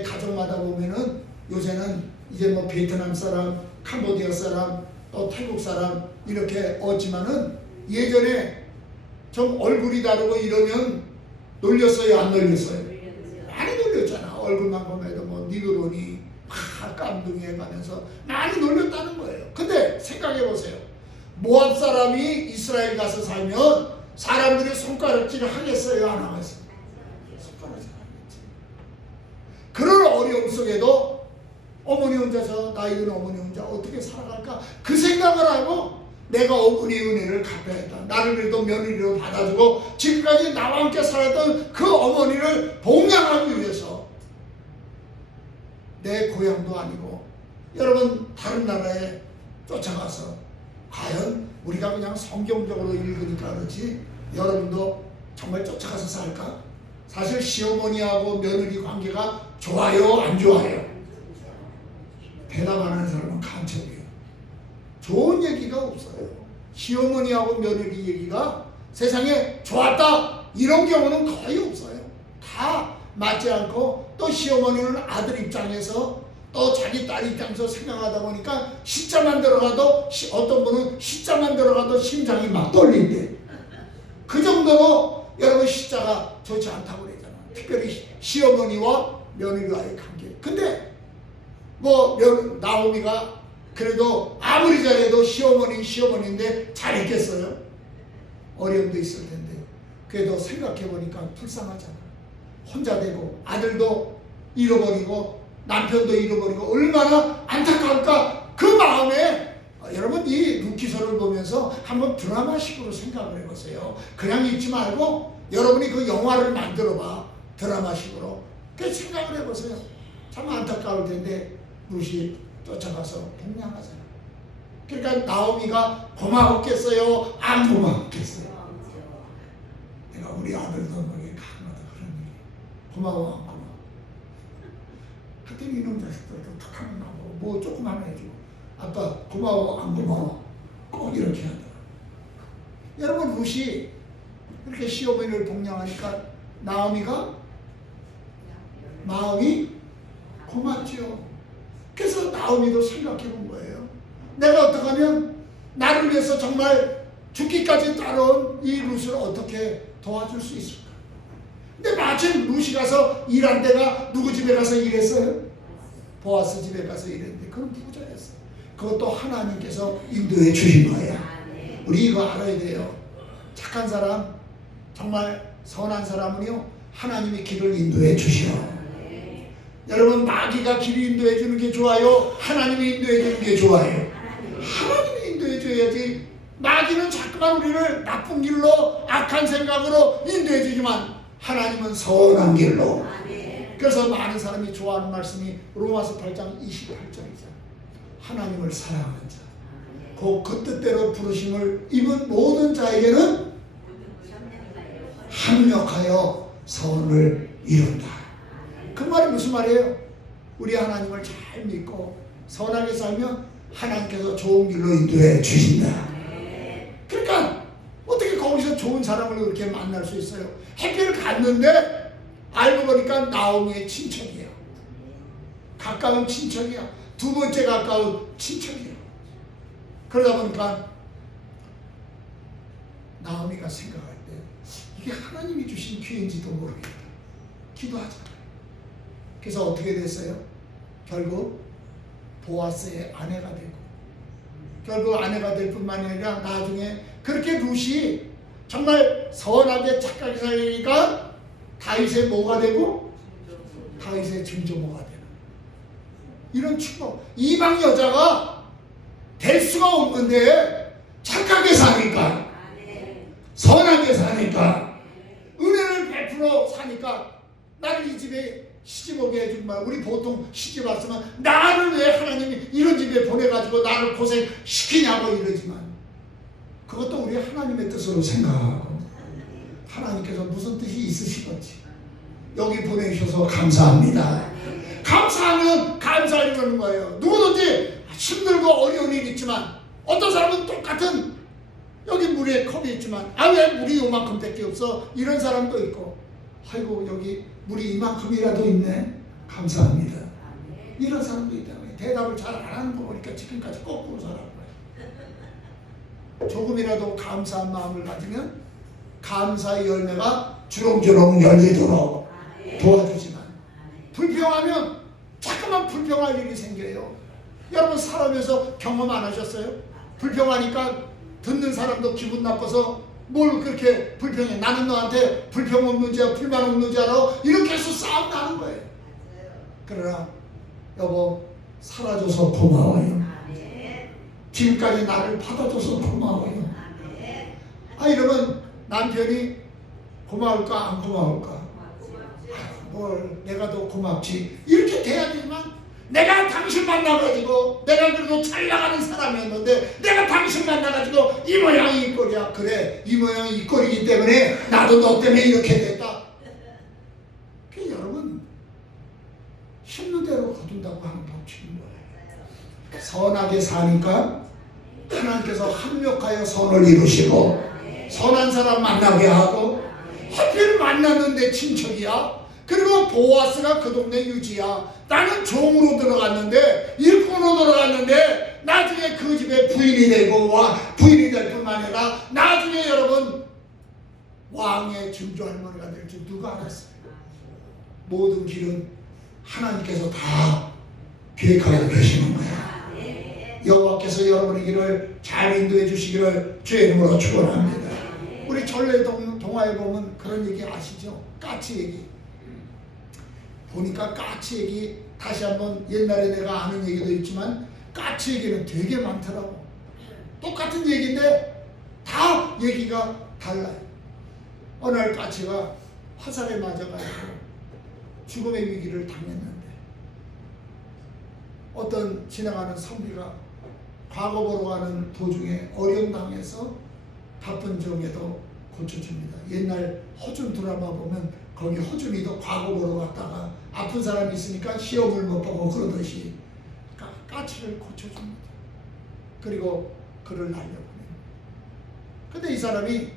가정마다 보면은 요새는 이제 뭐 베트남 사람, 캄보디아 사람, 또 태국 사람 이렇게 얻지만은 예전에 좀 얼굴이 다르고 이러면 놀렸어요, 안 놀렸어요? 많이 놀렸어요. 얼굴만 보면도 뭐 니그로니 막 깜둥이에 가면서 많이 놀렸다는 거예요. 근데 생각해 보세요. 모압 사람이 이스라엘 가서 살면 사람들이 손가락질을 하겠어요? 안 하겠어요? 손가락질 하겠지. 그런 어려움 속에도 어머니 혼자서 나이 든 어머니 혼자 어떻게 살아갈까 그 생각을 하고 내가 어머니의 은혜를 갚아야겠다. 나를 그래도 며느리로 받아주고 지금까지 나와 함께 살았던 그 어머니를 봉양하기 위해서 내 고향도 아니고 여러분 다른 나라에 쫓아가서 과연 우리가 그냥 성경적으로 읽으니까 그렇지 여러분도 정말 쫓아가서 살까? 사실 시어머니하고 며느리 관계가 좋아요 안 좋아요? 대답 안 하는 사람은 간첩이에요. 좋은 얘기가 없어요. 시어머니하고 며느리 얘기가 세상에 좋았다 이런 경우는 거의 없어요. 다 맞지 않고 또 시어머니는 아들 입장에서 또 자기 딸 입장에서 생각하다 보니까 시자만 들어가도 어떤 분은 시자만 들어가도 심장이 막 떨린대. 그 정도로 여러분 시자가 좋지 않다고 그랬잖아. 특별히 시어머니와 며느리와의 관계. 근데 뭐 나오미가 그래도 아무리 잘해도 시어머니인데 잘했겠어요? 어려움도 있을 텐데 그래도 생각해보니까 불쌍하잖아. 혼자 되고 아들도 잃어버리고 남편도 잃어버리고 얼마나 안타까울까. 그 마음에 여러분 이 루키서를 보면서 한번 드라마식으로 생각을 해보세요. 그냥 읽지 말고 여러분이 그 영화를 만들어봐. 드라마식으로. 그 생각을 해보세요. 참 안타까울 텐데 룻이 쫓아가서 동냥하잖아. 그러니까 나오미가 고마웠겠어요? 안 고마웠겠어요? 내가 우리 아들도 너에게 가끔마다 그런 일이 고마워 안 고마워? 그때는 이놈 자식들도 툭하면 나고 뭐 조금 하나 해주고 아빠 고마워 안 고마워? 꼭 이렇게 하더라. 여러분 룻이 그렇게 시어머니를 동냥하니까 나오미가 마음이 고맙죠. 그래서 나오미도 생각해 본 거예요. 내가 어떻게 하면 나를 위해서 정말 죽기까지 따라온 이 룻을 어떻게 도와줄 수 있을까? 근데 마침 룻이 가서 일한 데가 누구 집에 가서 일했어요? 보아스 집에 가서 일했는데 그건 부자였어요. 그것도 하나님께서 인도해 주신 거예요. 우리 이거 알아야 돼요. 착한 사람, 정말 선한 사람은요 하나님이 길을 인도해 주셔. 여러분 마귀가 길을 인도해 주는 게 좋아요? 하나님이 인도해 주는 게 좋아요? 하나님이 인도해 줘야지. 마귀는 자꾸만 우리를 나쁜 길로 악한 생각으로 인도해 주지만 하나님은 선한 길로. 그래서 많은 사람이 좋아하는 말씀이 로마서 8장 28절이잖아요. 하나님을 사랑하는 자, 그 뜻대로 부르심을 입은 모든 자에게는 합력하여 선을 이룬다. 그 말이 무슨 말이에요? 우리 하나님을 잘 믿고 선하게 살면 하나님께서 좋은 길로 인도해 주신다. 그러니까 어떻게 거기서 좋은 사람을 그렇게 만날 수 있어요? 해피를 갔는데 알고 보니까 나오미의 친척이야. 가까운 친척이야. 두 번째 가까운 친척이야. 그러다 보니까 나오미가 생각할 때 이게 하나님이 주신 기회인지도 모르겠다. 기도하자. 그래서 어떻게 됐어요? 결국 보아스의 아내가 되고 결국 아내가 될 뿐만 아니라 나중에 그렇게 룻이 정말 선하게 착하게 살니까 다윗의 뭐가 되고 다윗의 증조모가 되는 이런 축복. 이방 여자가 될 수가 없는데 착하게 사니까 선하게 사니까 은혜를 베풀어 사니까 나를 이 집에 시집 오게 해준 거야. 우리 보통 시집 왔으면 나를 왜 하나님이 이런 집에 보내가지고 나를 고생시키냐고 이러지만 그것도 우리 하나님의 뜻으로 생각하고 하나님께서 무슨 뜻이 있으시겠지. 여기 보내주셔서 감사합니다. 감사하면 감사하려는 거예요. 누구든지 힘들고 어려운 일이 있지만 어떤 사람은 똑같은 여기 물에 컵이 있지만 왜 물이 요만큼 밖에 없어? 이런 사람도 있고 아이고 여기 물이 이만큼이라도 있네. 감사합니다. 이런 사람도 있다고요. 대답을 잘 안 하는 거 보니까 지금까지 거꾸로 살아온 거예요. 조금이라도 감사한 마음을 가지면 감사의 열매가 주렁주렁 열리도록 도와주지만 불평하면 자꾸만 불평할 일이 생겨요. 여러분 살아면서 경험 안 하셨어요? 불평하니까 듣는 사람도 기분 나빠서 뭘 그렇게 불평해. 나는 너한테 불평 없는 자야, 불만 없는 자라 이렇게 해서 싸움 나는 거예요. 그러나 여보 살아줘서 고마워요. 지금까지 나를 받아줘서 고마워요. 이러면 남편이 고마울까 안 고마울까? 뭘 내가 더 고맙지 이렇게 돼야 되지만, 내가 당신 만나가지고 내가 그래도 잘 나가는 사람이었는데 내가 당신 만나가지고 이 모양이 이 꼴이야. 그래 이 모양이 이 꼴이기 때문에 나도 너 때문에 이렇게 됐다. 여러분 심는 대로 거둔다고 하는 법칙인 거예요. 선하게 사니까 하나님께서 합력하여 선을 이루시고 선한 사람 만나게 하고, 하필 만났는데 친척이야. 그리고 보아스가 그 동네 유지야. 나는 종으로 들어갔는데 일꾼으로 들어갔는데 나중에 그 집에 부인이 되고 부인이 될 뿐만 아니라 나중에 여러분 왕의 증조 할머니가 될 줄 누가 알았어요? 모든 길은 하나님께서 다 계획하고 계시는 거야. 여호와께서 여러분의 길을 잘 인도해 주시기를 주의 이름으로 축원합니다. 우리 전래동 동화에 보면 그런 얘기 아시죠? 까치 얘기. 보니까 까치 얘기 다시 한번 옛날에 내가 아는 얘기도 있지만 까치 얘기는 되게 많더라고. 똑같은 얘기인데 다 얘기가 달라요. 어느 날 까치가 화살에 맞아가지고 죽음의 위기를 당했는데 어떤 지나가는 선비가 과거 보러 가는 도중에 어려움 당해서 바쁜 중에도 고쳐줍니다. 옛날 허준 드라마 보면 거기 허준이도 과거 보러 갔다가 아픈 사람이 있으니까 시험을 못 보고 그러듯이 까치를 고쳐줍니다. 그리고 그를 날려보냅니다. 근데 이 사람이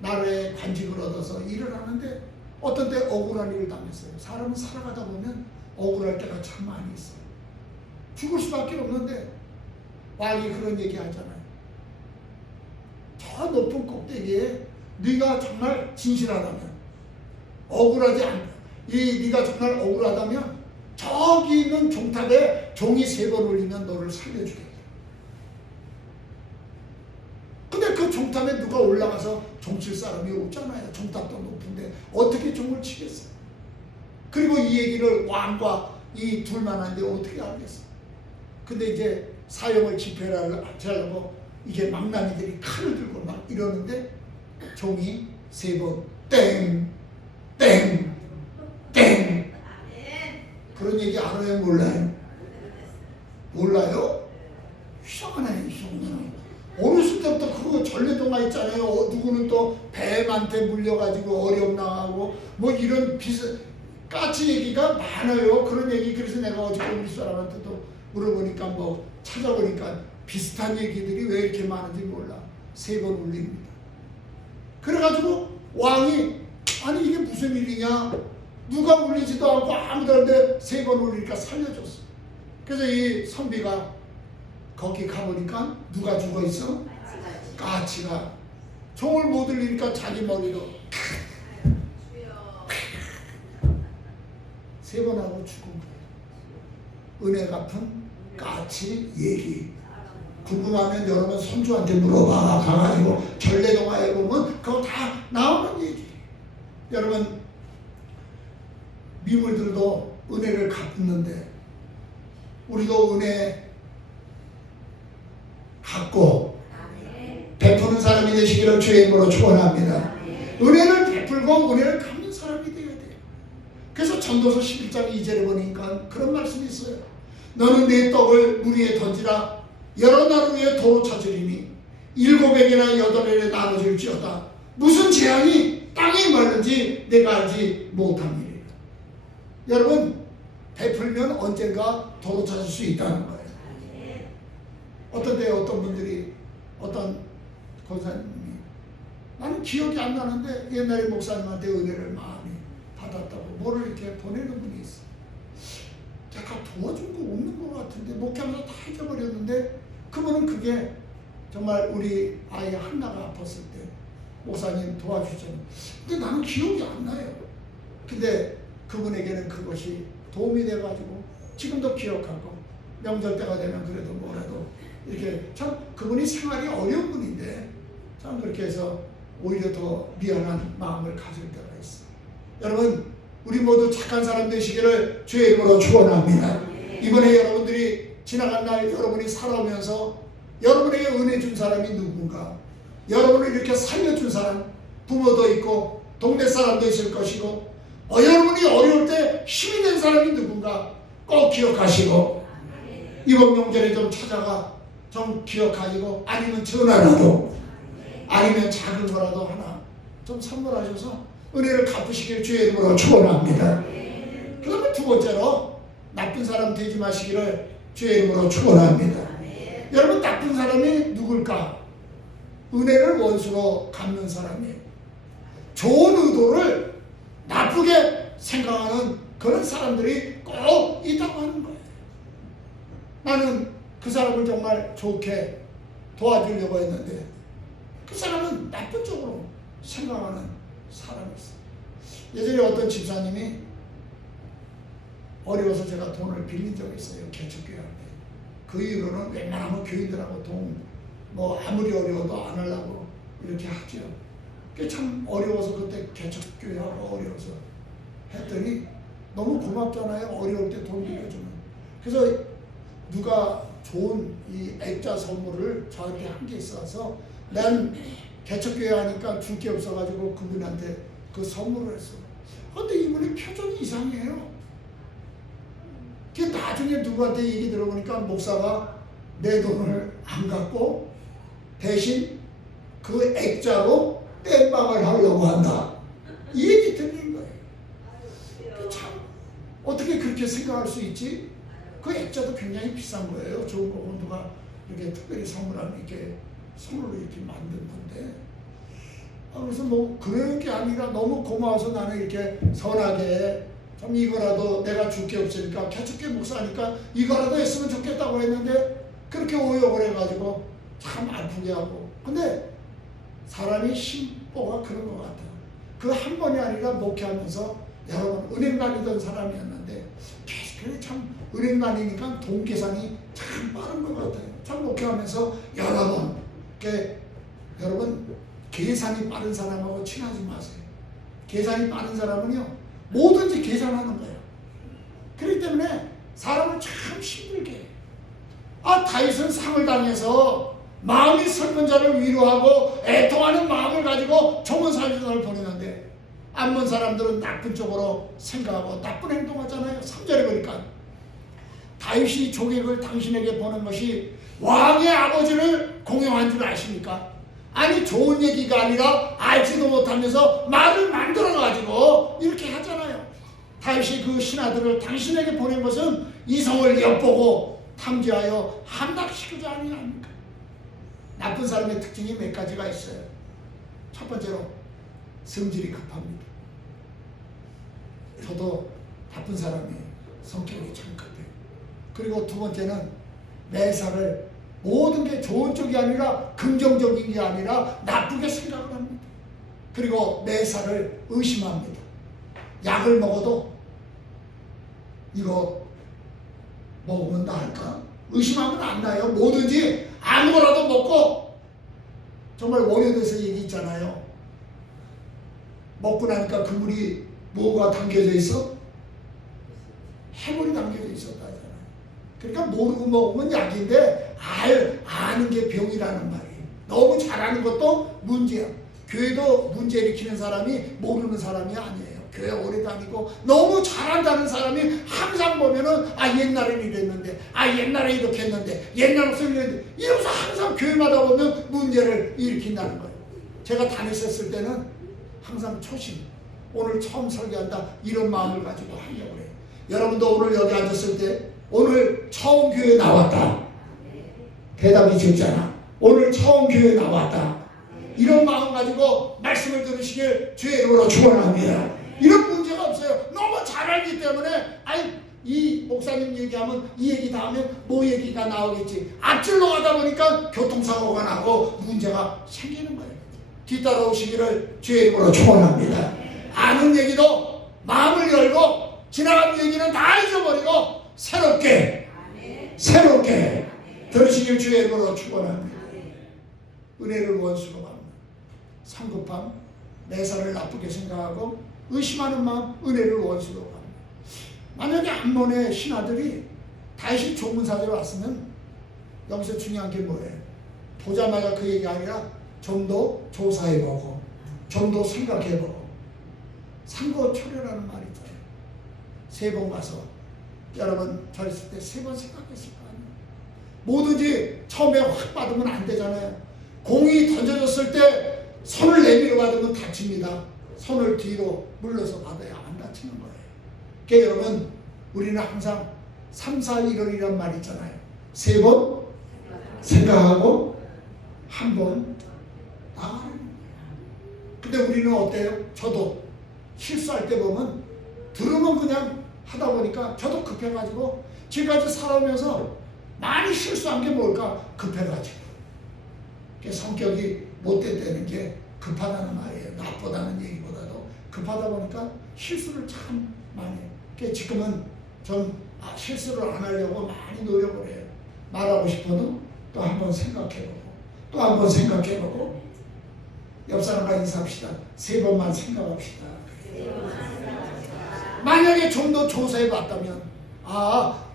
나라에 관직을 얻어서 일을 하는데 어떤 때 억울한 일을 당했어요. 사람은 살아가다 보면 억울할 때가 참 많이 있어요. 죽을 수밖에 없는데 왕이 그런 얘기 하잖아요. 저 높은 꼭대기에 네가 정말 진실하다면, 억울하지 않다, 네가 정말 억울하다면 저기 있는 종탑에 종이 3번 울리면 너를 살려주겠다. 근데 그 종탑에 누가 올라가서 종칠 사람이 없잖아요. 종탑도 높은데 어떻게 종을 치겠어요? 그리고 이 얘기를 왕과 이 둘만 한데 어떻게 알겠어요? 근데 이제 사형을 집행하려고 이게 망나니들이 칼을 들고 막 이러는데 종이 3번 땡, 땡, 땡. 그런 얘기 알아요? 몰라요? 몰라요? 이상하네, 이상하네. 어렸을 때부터 그거 전래동화 있잖아요. 누구는 또 뱀한테 물려가지고 어려움 나가고 뭐 이런 까치 얘기가 많아요. 그런 얘기. 그래서 내가 어저께 우리 사람한테도 물어보니까 뭐 찾아보니까 비슷한 얘기들이 왜 이렇게 많은지 몰라. 3번 울립니다. 그래가지고 왕이 아니 이게 무슨 일이냐, 누가 울리지도 않고 아무도 없는데 3번 울리니까 살려줬어. 그래서 이 선비가 거기 가보니까 누가 죽어있어? 까치가. 종을 못 울리니까 자기 머리로 3번 하고 죽은 거예요. 은혜 갚은 까치 얘기. 궁금하면 여러분 손주한테 물어봐. 가가지고 전래동화에 보면 그거 다 나오는 얘기. 여러분 미물들도 은혜를 갚는데 우리도 은혜 갚고 베푸는 사람이 되시기를 주의 이름으로 축원합니다. 은혜를 베풀고 은혜를 갚는 사람이 되어야 돼요. 그래서 전도서 11장 2절에 보니까 그런 말씀이 있어요. 너는 내 떡을 물 위에 던지라. 여러 날 후에 도로 찾으리니 7에게나 8에 나눠질지어다. 무슨 재앙이 땅에 말든지 내가 알지 못함이니라. 여러분 베풀면 언젠가 도로 찾을 수 있다는 거예요. 어떤 때 어떤 분들이 어떤 권사님이 나는 기억이 안 나는데 옛날에 목사님한테 은혜를 많이 받았다고 뭐를 이렇게 보내는 분이 있어. 제가 도와준 거 없는 것 같은데 목회하면서 다 잊어버렸는데 그분은 그게 정말 우리 아이 한나가 아팠을 때 목사님 도와주셨잖아요. 근데 나는 기억이 안 나요. 근데 그분에게는 그것이 도움이 돼가지고 지금도 기억하고 명절 때가 되면 그래도 뭐라도 이렇게 참 그분이 생활이 어려운 분인데 참 그렇게 해서 오히려 더 미안한 마음을 가질 때가 있어. 여러분 우리 모두 착한 사람 되시기를 주의 이름으로 축원합니다. 이번에 여러분들이 지나간 날 여러분이 살아오면서 여러분에게 은혜 준 사람이 누군가, 여러분을 이렇게 살려준 사람, 부모도 있고 동네 사람도 있을 것이고 여러분이 어려울 때 힘이 된 사람이 누군가 꼭 기억하시고 이번 명절에 좀 찾아가 좀 기억하시고 아니면 전화라도 아니면 작은 거라도 하나 좀 선물하셔서 은혜를 갚으시길 주의 이름으로 축원합니다. 그 다음에 두 번째로 나쁜 사람 되지 마시기를 주의 이름으로 축원합니다. 여러분 나쁜 사람이 누굴까? 은혜를 원수로 갚는 사람이에요. 좋은 의도를 나쁘게 생각하는 그런 사람들이 꼭 있다고 하는 거예요. 나는 그 사람을 정말 좋게 도와주려고 했는데 그 사람은 나쁜 쪽으로 생각하는 사람이 있어요. 예전에 어떤 집사님이 어려워서 제가 돈을 빌린 적이 있어요. 개척교회한테. 그 이후로는 웬만하면 교인들하고 돈 뭐 아무리 어려워도 안 하려고 이렇게 하죠. 그게 참 어려워서 그때 개척교회하고 어려워서 했더니 너무 고맙잖아요. 어려울 때 돈 빌려주면. 그래서 누가 좋은 이 액자 선물을 저한테 한 게 있어서 난 개척교회 하니까 줄 게 없어가지고 그분한테 그 선물을 했어. 근데 이분이 표정이 이상해요. 그 나중에 누구한테 얘기 들어보니까 목사가 내 돈을 안 갖고 대신 그 액자로 땜빵을 하려고 한다. 이 얘기 들린 거예요. 참 어떻게 그렇게 생각할 수 있지? 그 액자도 굉장히 비싼 거예요. 좋은 거고 누가 이렇게 특별히 선물하면 이렇게 손으로 이렇게 만든 건데. 그래서 뭐 그런 게 아니라 너무 고마워서 나는 이렇게 선하게 좀 이거라도 내가 줄 게 없으니까 개척교회 목사니까 이거라도 했으면 좋겠다고 했는데 그렇게 오역을 해가지고 참 아프게 하고. 근데 사람이 심보가 그런 것 같아요. 그 한 번이 아니라 목회하면서 여러 번 은행 다니던 사람이었는데 계속 참 은행 다니니까 돈 계산이 참 빠른 것 같아요. 참 목회하면서 여러 번 여러분 계산이 빠른 사람하고 친하지 마세요. 계산이 빠른 사람은요 뭐든지 계산하는 거예요. 그렇기 때문에 사람을 참 힘들게 해요. 다윗은 상을 당해서 마음이 슬픈 자를 위로하고 애통하는 마음을 가지고 좋은 살인을 보내는데 암몬 사람들은 나쁜 쪽으로 생각하고 나쁜 행동하잖아요. 3절에 보니까 다윗이 조객을 당신에게 보낸 것이 왕의 아버지를 공용한 줄 아십니까? 아니 좋은 얘기가 아니라 알지도 못하면서 말을 만들어가지고 이렇게 하잖아요. 다윗이 그 신하들을 당신에게 보낸 것은 이성을 엿보고 탐지하여 함락시키자 아니합니까? 나쁜 사람의 특징이 몇 가지가 있어요. 첫 번째로 성질이 급합니다. 저도 나쁜 사람이에요. 성격이 참 급해요. 그리고 두 번째는 매사를 모든 게 좋은 쪽이 아니라 긍정적인 게 아니라 나쁘게 생각을 합니다. 그리고 매사를 의심합니다. 약을 먹어도 이거 먹으면 나을까? 의심하면 안 나요. 뭐든지 아무거라도 먹고 정말 원효대에서 얘기 있잖아요. 먹고 나니까 그물이 뭐가 담겨져 있어? 해물이 담겨져 있었다잖아요. 그러니까 모르고 먹으면 약인데 아는 게 병이라는 말이에요. 너무 잘하는 것도 문제야. 교회도 문제 일으키는 사람이 모르는 사람이 아니에요. 교회 오래 다니고 너무 잘한다는 사람이 항상 보면은 옛날에는 이랬는데 옛날에 이렇게 했는데 옛날에 이랬는데 이러면서 항상 교회마다 보면 문제를 일으킨다는 거예요. 제가 다녔었을 때는 항상 초심, 오늘 처음 설교한다 이런 마음을 가지고 하려고 해요. 여러분도 오늘 여기 앉았을 때 오늘 처음 교회 나왔다. 대답이 적잖아. 오늘 처음 교회 나왔다. 이런 마음 가지고 말씀을 들으시길 주의 이름으로 축원합니다. 이런 문제가 없어요. 너무 잘 알기 때문에 이 목사님 얘기하면 이 얘기 다 하면 뭐 얘기가 나오겠지. 앞질러 가다 보니까 교통사고가 나고 문제가 생기는 거예요. 뒤따라오시기를 주의 이름으로 축원합니다. 아는 얘기도 마음을 열고 지나간 얘기는 다 잊어버리고 새롭게 들으시길 주의 이름으로 축원합니다. 은혜를 원수로 받는 성급함, 매사를 나쁘게 생각하고 의심하는 마음, 은혜를 원수로 받는. 만약에 암몬의 신하들이 다윗이 조문사대로 왔으면 여기서 중요한 게 뭐예요? 보자마자 그 얘기 아니라 좀 더 조사해보고 좀 더 생각해보고 상고초려라는 말이 있잖아요. 3번 가서 여러분 저랬을 때 3번 생각했을 거 아니에요. 뭐든지 처음에 확 받으면 안 되잖아요. 공이 던져졌을 때 손을 내밀어 받으면 다칩니다. 손을 뒤로 물러서 받아야 안 다치는 거예요. 그러니까 여러분 우리는 항상 3, 4, 1월이란 말 있잖아요. 3번 생각하고 한 번 나가는 거예요. 근데 우리는 어때요? 저도 실수할 때 보면 들으면 그냥 하다 보니까 저도 급해가지고 지금까지 살아오면서 많이 실수한 게 뭘까? 급해가지고. 성격이 못됐다는 게 급하다는 말이에요. 나쁘다는 얘기보다도 급하다 보니까 실수를 참 많이 해요. 지금은 좀 실수를 안 하려고 많이 노력을 해요. 말하고 싶어도 또 한 번 생각해보고 또 한 번 생각해보고 옆 사람과 인사합시다. 3번만 생각합시다. 만약에 좀 더 조사해봤다면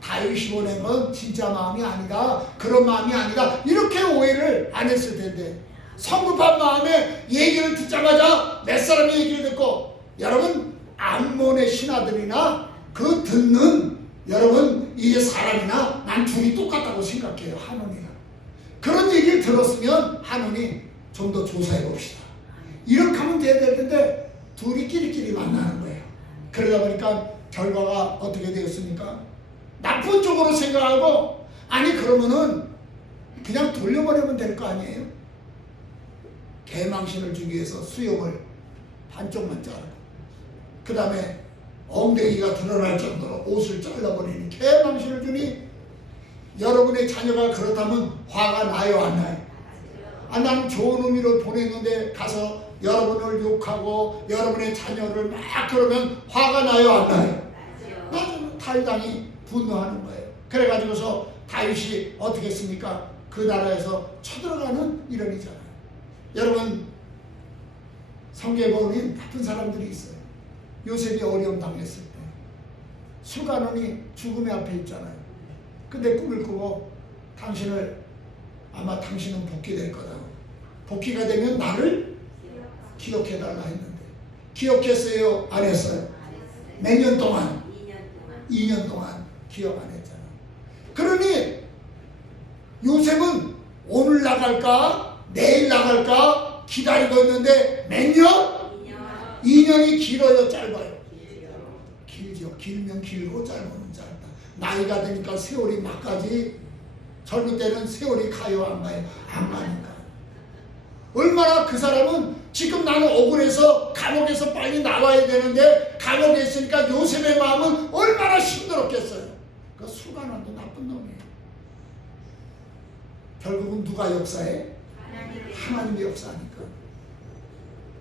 다윗이 보낸 건 진짜 마음이 아니다, 그런 마음이 아니다, 이렇게 오해를 안 했을 텐데 성급한 마음에 얘기를 듣자마자 몇 사람의 얘기를 듣고 여러분 암몬의 신하들이나 그 듣는 여러분 이 사람이나 난 둘이 똑같다고 생각해요. 한원이나 그런 얘기를 들었으면 한원이 좀 더 조사해 봅시다. 이렇게 하면 돼야 될 텐데 둘이 끼리끼리 만나는 거예요. 그러다 보니까 결과가 어떻게 되었습니까? 나쁜 쪽으로 생각하고 그러면은 그냥 돌려버리면 될 거 아니에요? 개망신을 주기 위해서 수염을 반쪽만 자르고 그 다음에 엉덩이가 드러날 정도로 옷을 잘라버리니 개망신을 주니 여러분의 자녀가 그렇다면 화가 나요 안 나요? 나는 좋은 의미로 보냈는데 가서 여러분을 욕하고 여러분의 자녀를 막 그러면 화가 나요 안 나요? 나중에 다윗왕이 분노하는 거예요. 그래가지고서 다윗이 어떻게 했습니까? 그 나라에서 쳐들어가는 일원이잖아요. 여러분 성경에 보면 나쁜 사람들이 있어요. 요셉이 어려움 당했을 때 수간원이 죽음의 앞에 있잖아요. 근데 꿈을 꾸고 아마 당신은 복귀될 거다. 복귀가 되면 나를 기억해달라 했는데 기억했어요? 안 했어요? 몇 년 동안? 2년 동안 기억 안 했잖아. 그러니 요셉은 오늘 나갈까 내일 나갈까 기다리고 있는데 몇 년? 2년이 길어요 짧아요? 길죠. 길면 길고 짧으면 짧다. 나이가 되니까 세월이 막 가지. 젊을 때는 세월이 가요 안 가요? 안 가니까. 얼마나 그 사람은 지금 나는 억울해서 감옥에서 빨리 나와야 되는데 감옥에 있으니까 요셉의 마음은 얼마나 힘들었겠어요. 그 수간원도 나쁜 놈이에요. 결국은 누가 역사해? 하나님의 역사니까.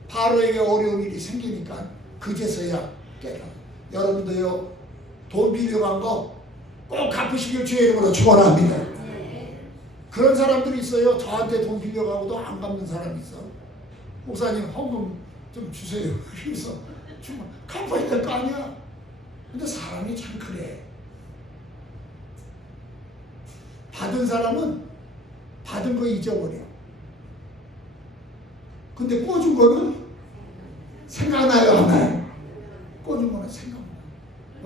바로에게 어려운 일이 생기니까 그제서야 깨달아. 여러분도요 돈 빌려간 거 꼭 갚으시길 주의 이름으로 축원합니다. 그런 사람들이 있어요. 저한테 돈 빌려가고도 안 갚는 사람이 있어. 목사님 헌금 좀 주세요. 그래서 정말 갚아야 될 거 아니야. 근데 사람이 참 그래. 받은 사람은 받은 거 잊어버려. 근데 꿔준 거는 생각나요 안 나요? 꿔준 거는 생각나.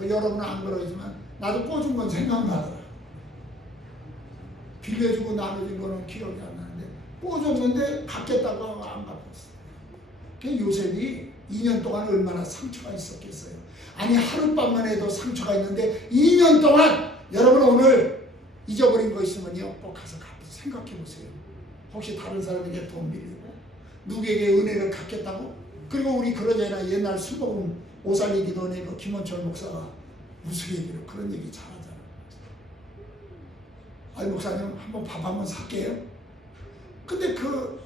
여러분은 안 그러지만 나도 꿔준 건 생각나더라. 빌려주고 나눠준 거는 기억이 안 나는데 꿔줬는데 갚겠다고 하고 안 갚았어. 그 요셉이 2년 동안 얼마나 상처가 있었겠어요. 하룻밤만 해도 상처가 있는데 2년 동안 여러분 오늘 잊어버린 거 있으면요 꼭 가서 생각해 보세요. 혹시 다른 사람에게 돈 빌리고 누구에게 은혜를 갚겠다고? 그리고 우리 그러잖아. 옛날 수복음 오살리기도 전에 그 김원철 목사가 우스갯기로 그런 얘기 잘하잖아. 목사님 한번 밥 한번 살게요. 근데 그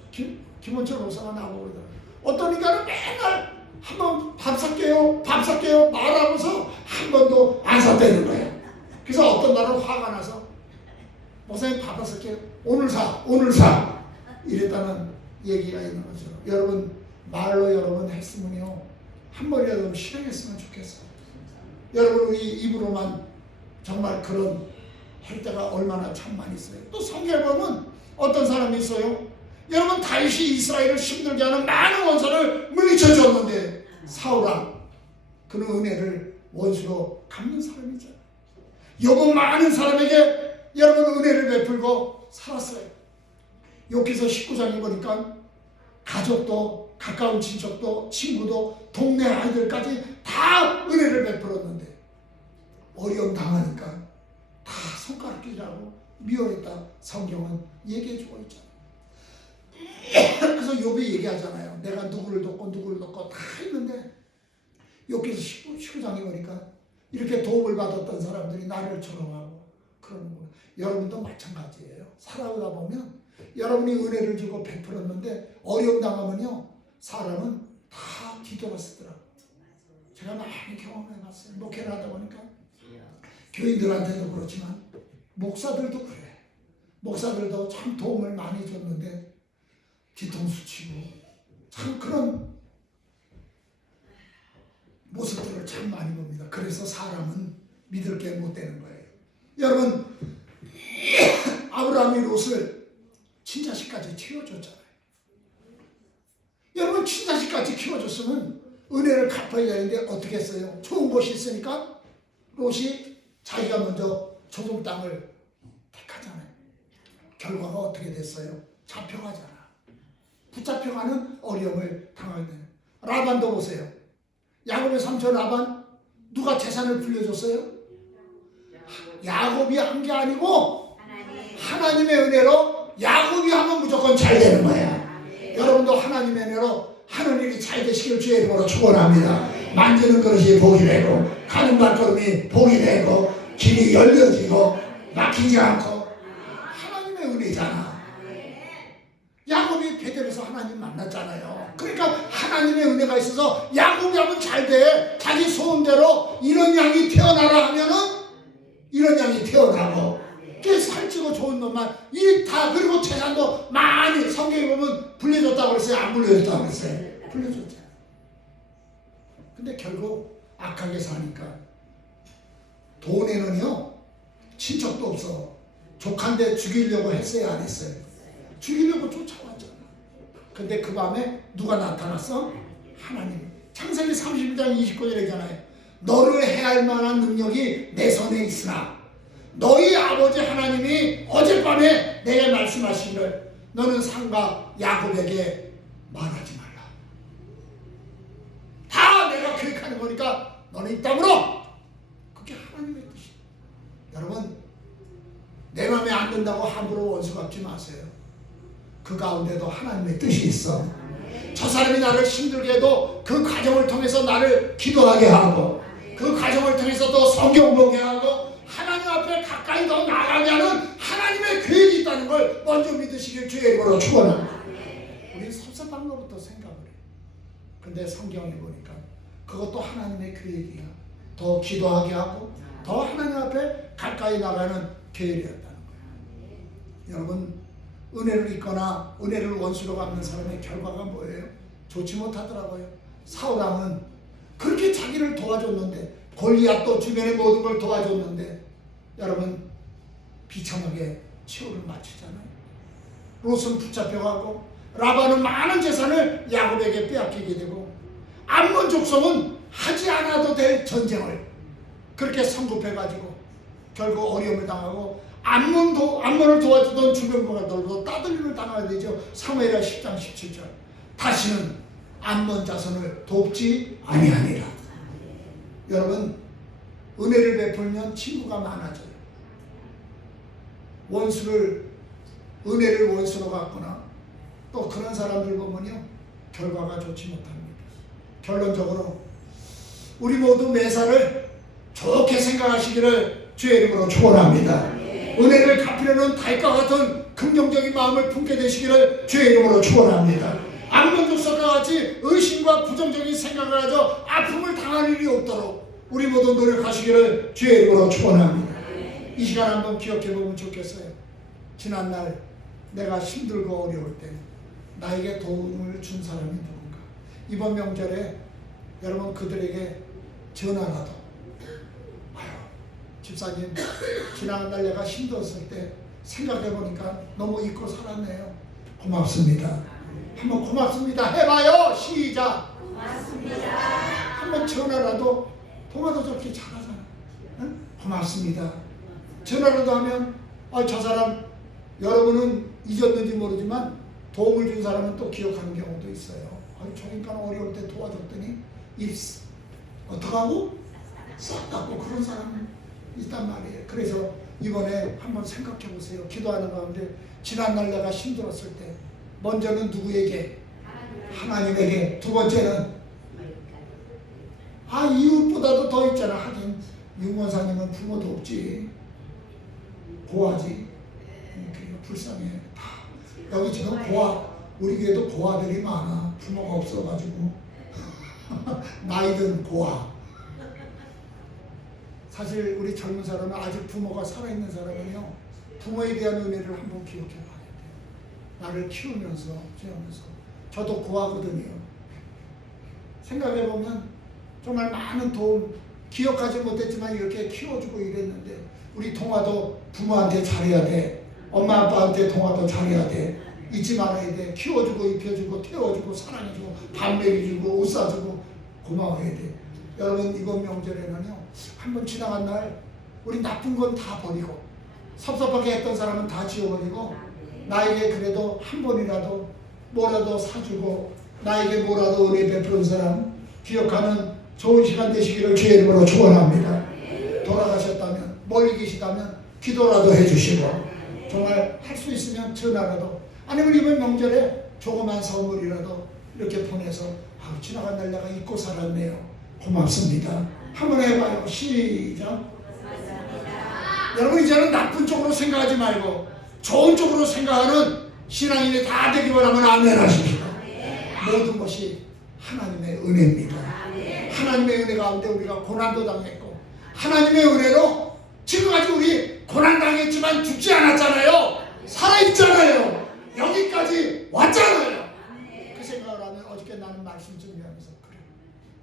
김원철 목사가 나오고 그러더라고요. 어떤 인간은 맨날 한번 밥 살게요 말하고서 한 번도 여러 번 했으면요 한 번이라도 실행했으면 좋겠어요. 여러분 우리 입으로만 정말 그런 할 때가 얼마나 참 많이 있어요. 또 성경에 보면 어떤 사람이 있어요. 여러분 다윗이 이스라엘을 힘들게 하는 많은 원수를 물리쳐 줬는데 사울아 그는 은혜를 원수로 갚는 사람이잖아요. 욥은 많은 사람에게 여러분 은혜를 베풀고 살았어요. 욥기서 19장에 보니까 가족도 가까운 친척도 친구도 동네 아이들까지 다 은혜를 베풀었는데 어려움 당하니까 다 손가락질하고 미워했다 성경은 얘기해주고 있잖아요. 그래서 욥이 얘기하잖아요. 내가 누구를 돕고 누구를 돕고 다 했는데 욥기서 19장에 보니까 이렇게 도움을 받았던 사람들이 나를 조롱하고 그러는구나. 여러분도 마찬가지예요. 살아오다 보면 여러분이 은혜를 주고 베풀었는데 어려움 당하면요 사람은 다 뒤돌아서더라고요. 제가 많이 경험해봤어요. 목회를 하다 보니까 교인들한테도 그렇지만 목사들도 그래. 목사들도 참 도움을 많이 줬는데 뒤통수 치고 참 그런 모습들을 참 많이 봅니다. 그래서 사람은 믿을 게 못 되는 거예요. 여러분 아브라함이 롯을 친자식까지 키워줬잖아요. 여러분 친자식까지 키워줬으면 은혜를 갚아야 되는데 어떻게 했어요? 좋은 곳이 있으니까 롯이 자기가 먼저 좁은 땅을 택하잖아요. 결과가 어떻게 됐어요? 잡혀가잖아. 붙잡혀가는 어려움을 당하게 되는. 라반도 보세요. 야곱의 삼촌 라반 누가 재산을 불려줬어요? 야곱이 한 게 아니고 하나님의 은혜로 야곱이 하면 무조건 잘 되는 거야. 여러분도 하나님의 은혜로 하는 일이 잘 되시길 주의 이름으로 축원합니다. 만지는 것이 복이 되고 가는 발걸음이 복이 되고 길이 열려지고 막히지 않고 하나님의 은혜잖아. 야곱이 베델에서 하나님 만났잖아요. 그러니까 하나님의 은혜가 있어서 야곱이 하면 잘 돼. 자기 소원대로 이런 양이 태어나라 하면은 이런 양이 태어나고 꽤 살찌고 좋은 놈만 이 다 그리고 재산도 많이 성경에 보면 불려줬다고 그랬어요? 안 불려줬다고 그랬어요? 불려줬잖아요. 근데 결국 악하게 사니까 돈에는요 친척도 없어. 조카인데 죽이려고 했어요? 안 했어요? 죽이려고 쫓아왔잖아. 근데 그 밤에 누가 나타났어? 하나님. 창세기 31장 29절이잖아요. 너를 해할 만한 능력이 내 손에 있으나 너희 아버지 하나님이 어젯밤에 내게 말씀하시기를 너는 상가 야곱에게 말하지 말라. 다 내가 계획하는 거니까 너는 이 땅으로. 그게 하나님의 뜻이에요. 여러분 내 맘에 안 든다고 함부로 원수 갚지 마세요. 그 가운데도 하나님의 뜻이 있어. 저 사람이 나를 힘들게 해도 그 과정을 통해서 나를 기도하게 하고 그 과정을 통해서 또 성경 보게 하고 하나님 앞에 가까이 더 나아가게 하는 하나님의 계획이 있다는 걸 먼저 믿으시길 주의 이름으로 축원합니다. 우리는 섭섭한 것부터 생각을 해요. 근데 성경에 보니까 그것도 하나님의 계획이야. 더 기도하게 하고 더 하나님 앞에 가까이 나가는 계획이었다는 거예요. 여러분 은혜를 잊거나 은혜를 원수로 갚는 사람의 결과가 뭐예요? 좋지 못하더라고요. 사울왕은 그렇게 자기를 도와줬는데 골리앗도 주변의 모든 걸 도와줬는데 여러분 비참하게 최후를 마치잖아요. 롯은 붙잡혀가고 라반은 많은 재산을 야곱에게 빼앗기게 되고 암몬 족속은 하지 않아도 될 전쟁을 그렇게 성급해가지고 결국 어려움을 당하고 암몬을 도와주던 주변국가들도 따돌림을 당하게 되죠. 사무엘하 10장 17절. 다시는 암몬 자손을 돕지 아니하니라. 여러분 은혜를 베풀면 친구가 많아져요. 은혜를 원수로 갚거나 또 그런 사람들 보면요 결과가 좋지 못합니다. 결론적으로 우리 모두 매사를 좋게 생각하시기를 주의 이름으로 축원합니다. 은혜를 갚으려는 다윗과 같은 긍정적인 마음을 품게 되시기를 주의 이름으로 축원합니다. 암몬 족속과 같이 의심과 부정적인 생각을 가져 아픔을 당할 일이 없도록 우리 모두 노력하시기를 주의 이름으로 축원합니다. 이 시간 한번 기억해 보면 좋겠어요. 지난날 내가 힘들고 어려울 때 나에게 도움을 준 사람이 누군가. 이번 명절에 여러분 그들에게 전화라도, 아유 집사님 지나간 날 내가 힘들었을 때 생각해보니까 너무 잊고 살았네요. 고맙습니다. 한번 고맙습니다 해봐요. 시작. 고맙습니다. 한번 전화라도, 통화도 저렇게 잘하잖아. 응? 고맙습니다. 전화라도 하면 저 사람, 여러분은 잊었는지 모르지만 도움을 준 사람은 또 기억하는 경우도 있어요. 저 인간 어려울 때 도와줬더니 일 어떡하고? 싹 닦고 그런 사람 있단 말이에요. 그래서 이번에 한번 생각해 보세요. 기도하는 가운데 지난날 내가 힘들었을 때 먼저는 누구에게? 하나님에게. 두 번째는 이웃보다도 더 있잖아. 하긴 윤권사님은 부모도 없지. 고아지. 불쌍해. 여기 지금 고아, 우리 교회도 고아들이 많아. 부모가 없어가지고 나이든 고아. 사실 우리 젊은 사람은 아직 부모가 살아있는 사람은요, 부모에 대한 은혜를 한번 기억해 봐야 돼요. 나를 키우면서 저도 고아거든요. 생각해 보면 정말 많은 도움, 기억하지 못했지만 이렇게 키워주고 이랬는데, 우리 동화도 부모한테 잘해야 돼. 엄마 아빠한테 동화도 잘해야 돼. 잊지 말아야 돼. 키워주고 입혀주고 태워주고 사랑해주고 밥 먹여주고 옷 사주고 고마워야 돼. 여러분 이번 명절에는요, 한번 지나간 날 우리 나쁜 건 다 버리고, 섭섭하게 했던 사람은 다 지워버리고, 나에게 그래도 한 번이라도 뭐라도 사주고 나에게 뭐라도 은혜 베푸는 사람 기억하는 좋은 시간 되시기를 주의 이름으로 축원합니다. 돌아가셨다면, 멀리 계시다면 기도라도 해주시고, 정말 할 수 있으면 전화라도, 아니면 이번 명절에 조그만 선물이라도 이렇게 보내서 지나간 날 내가 잊고 살았네요. 고맙습니다. 한번 해봐요. 시작. 여러분 이제는 나쁜 쪽으로 생각하지 말고 좋은 쪽으로 생각하는 신앙인이 다 되기 바라면 아멘 하십시오. 모든 것이 하나님의 은혜입니다. 하나님의 은혜 가운데 우리가 고난도 당했고, 하나님의 은혜로 지금까지 우리 고난 당했지만 죽지 않았잖아요. 살아있잖아요. 여기까지 왔잖아요. 그 생각을 하면 어저께 나는 말씀 준비하면서 그래,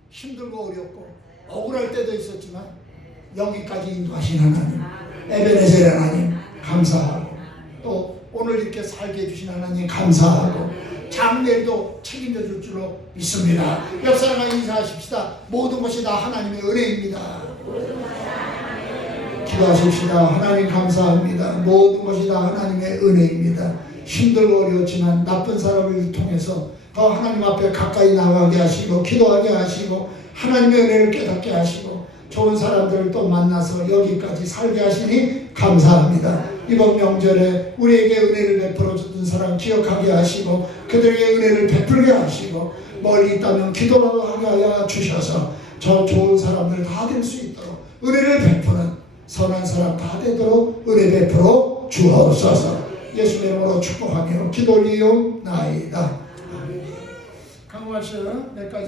힘들고 어렵고 억울할 때도 있었지만 여기까지 인도하신 하나님, 에베네셀 하나님 감사하고, 또 오늘 이렇게 살게 해주신 하나님 감사하고, 장래도 책임져 줄 줄로 믿습니다. 옆 사람과 인사하십시다. 모든 것이 다 하나님의 은혜입니다. 기도하십시다. 하나님 감사합니다. 모든 것이 다 하나님의 은혜입니다. 힘들고 어려웠지만 나쁜 사람을 통해서 더 하나님 앞에 가까이 나가게 하시고, 기도하게 하시고, 하나님의 은혜를 깨닫게 하시고, 좋은 사람들을 또 만나서 여기까지 살게 하시니 감사합니다. 이번 명절에 우리에게 은혜를 베풀어 줬던 사람 기억하게 하시고, 그들에게 은혜를 베풀게 하시고, 멀리 있다면 기도라도 하게 하여 주셔서 저 좋은 사람들 다 될 수 있도록, 은혜를 베푸는 선한 사람 다 되도록 은혜 베풀어 주옵소서. 예수의 이름으로 축복하며 기도 올리옵나이다. 강화시 몇 가지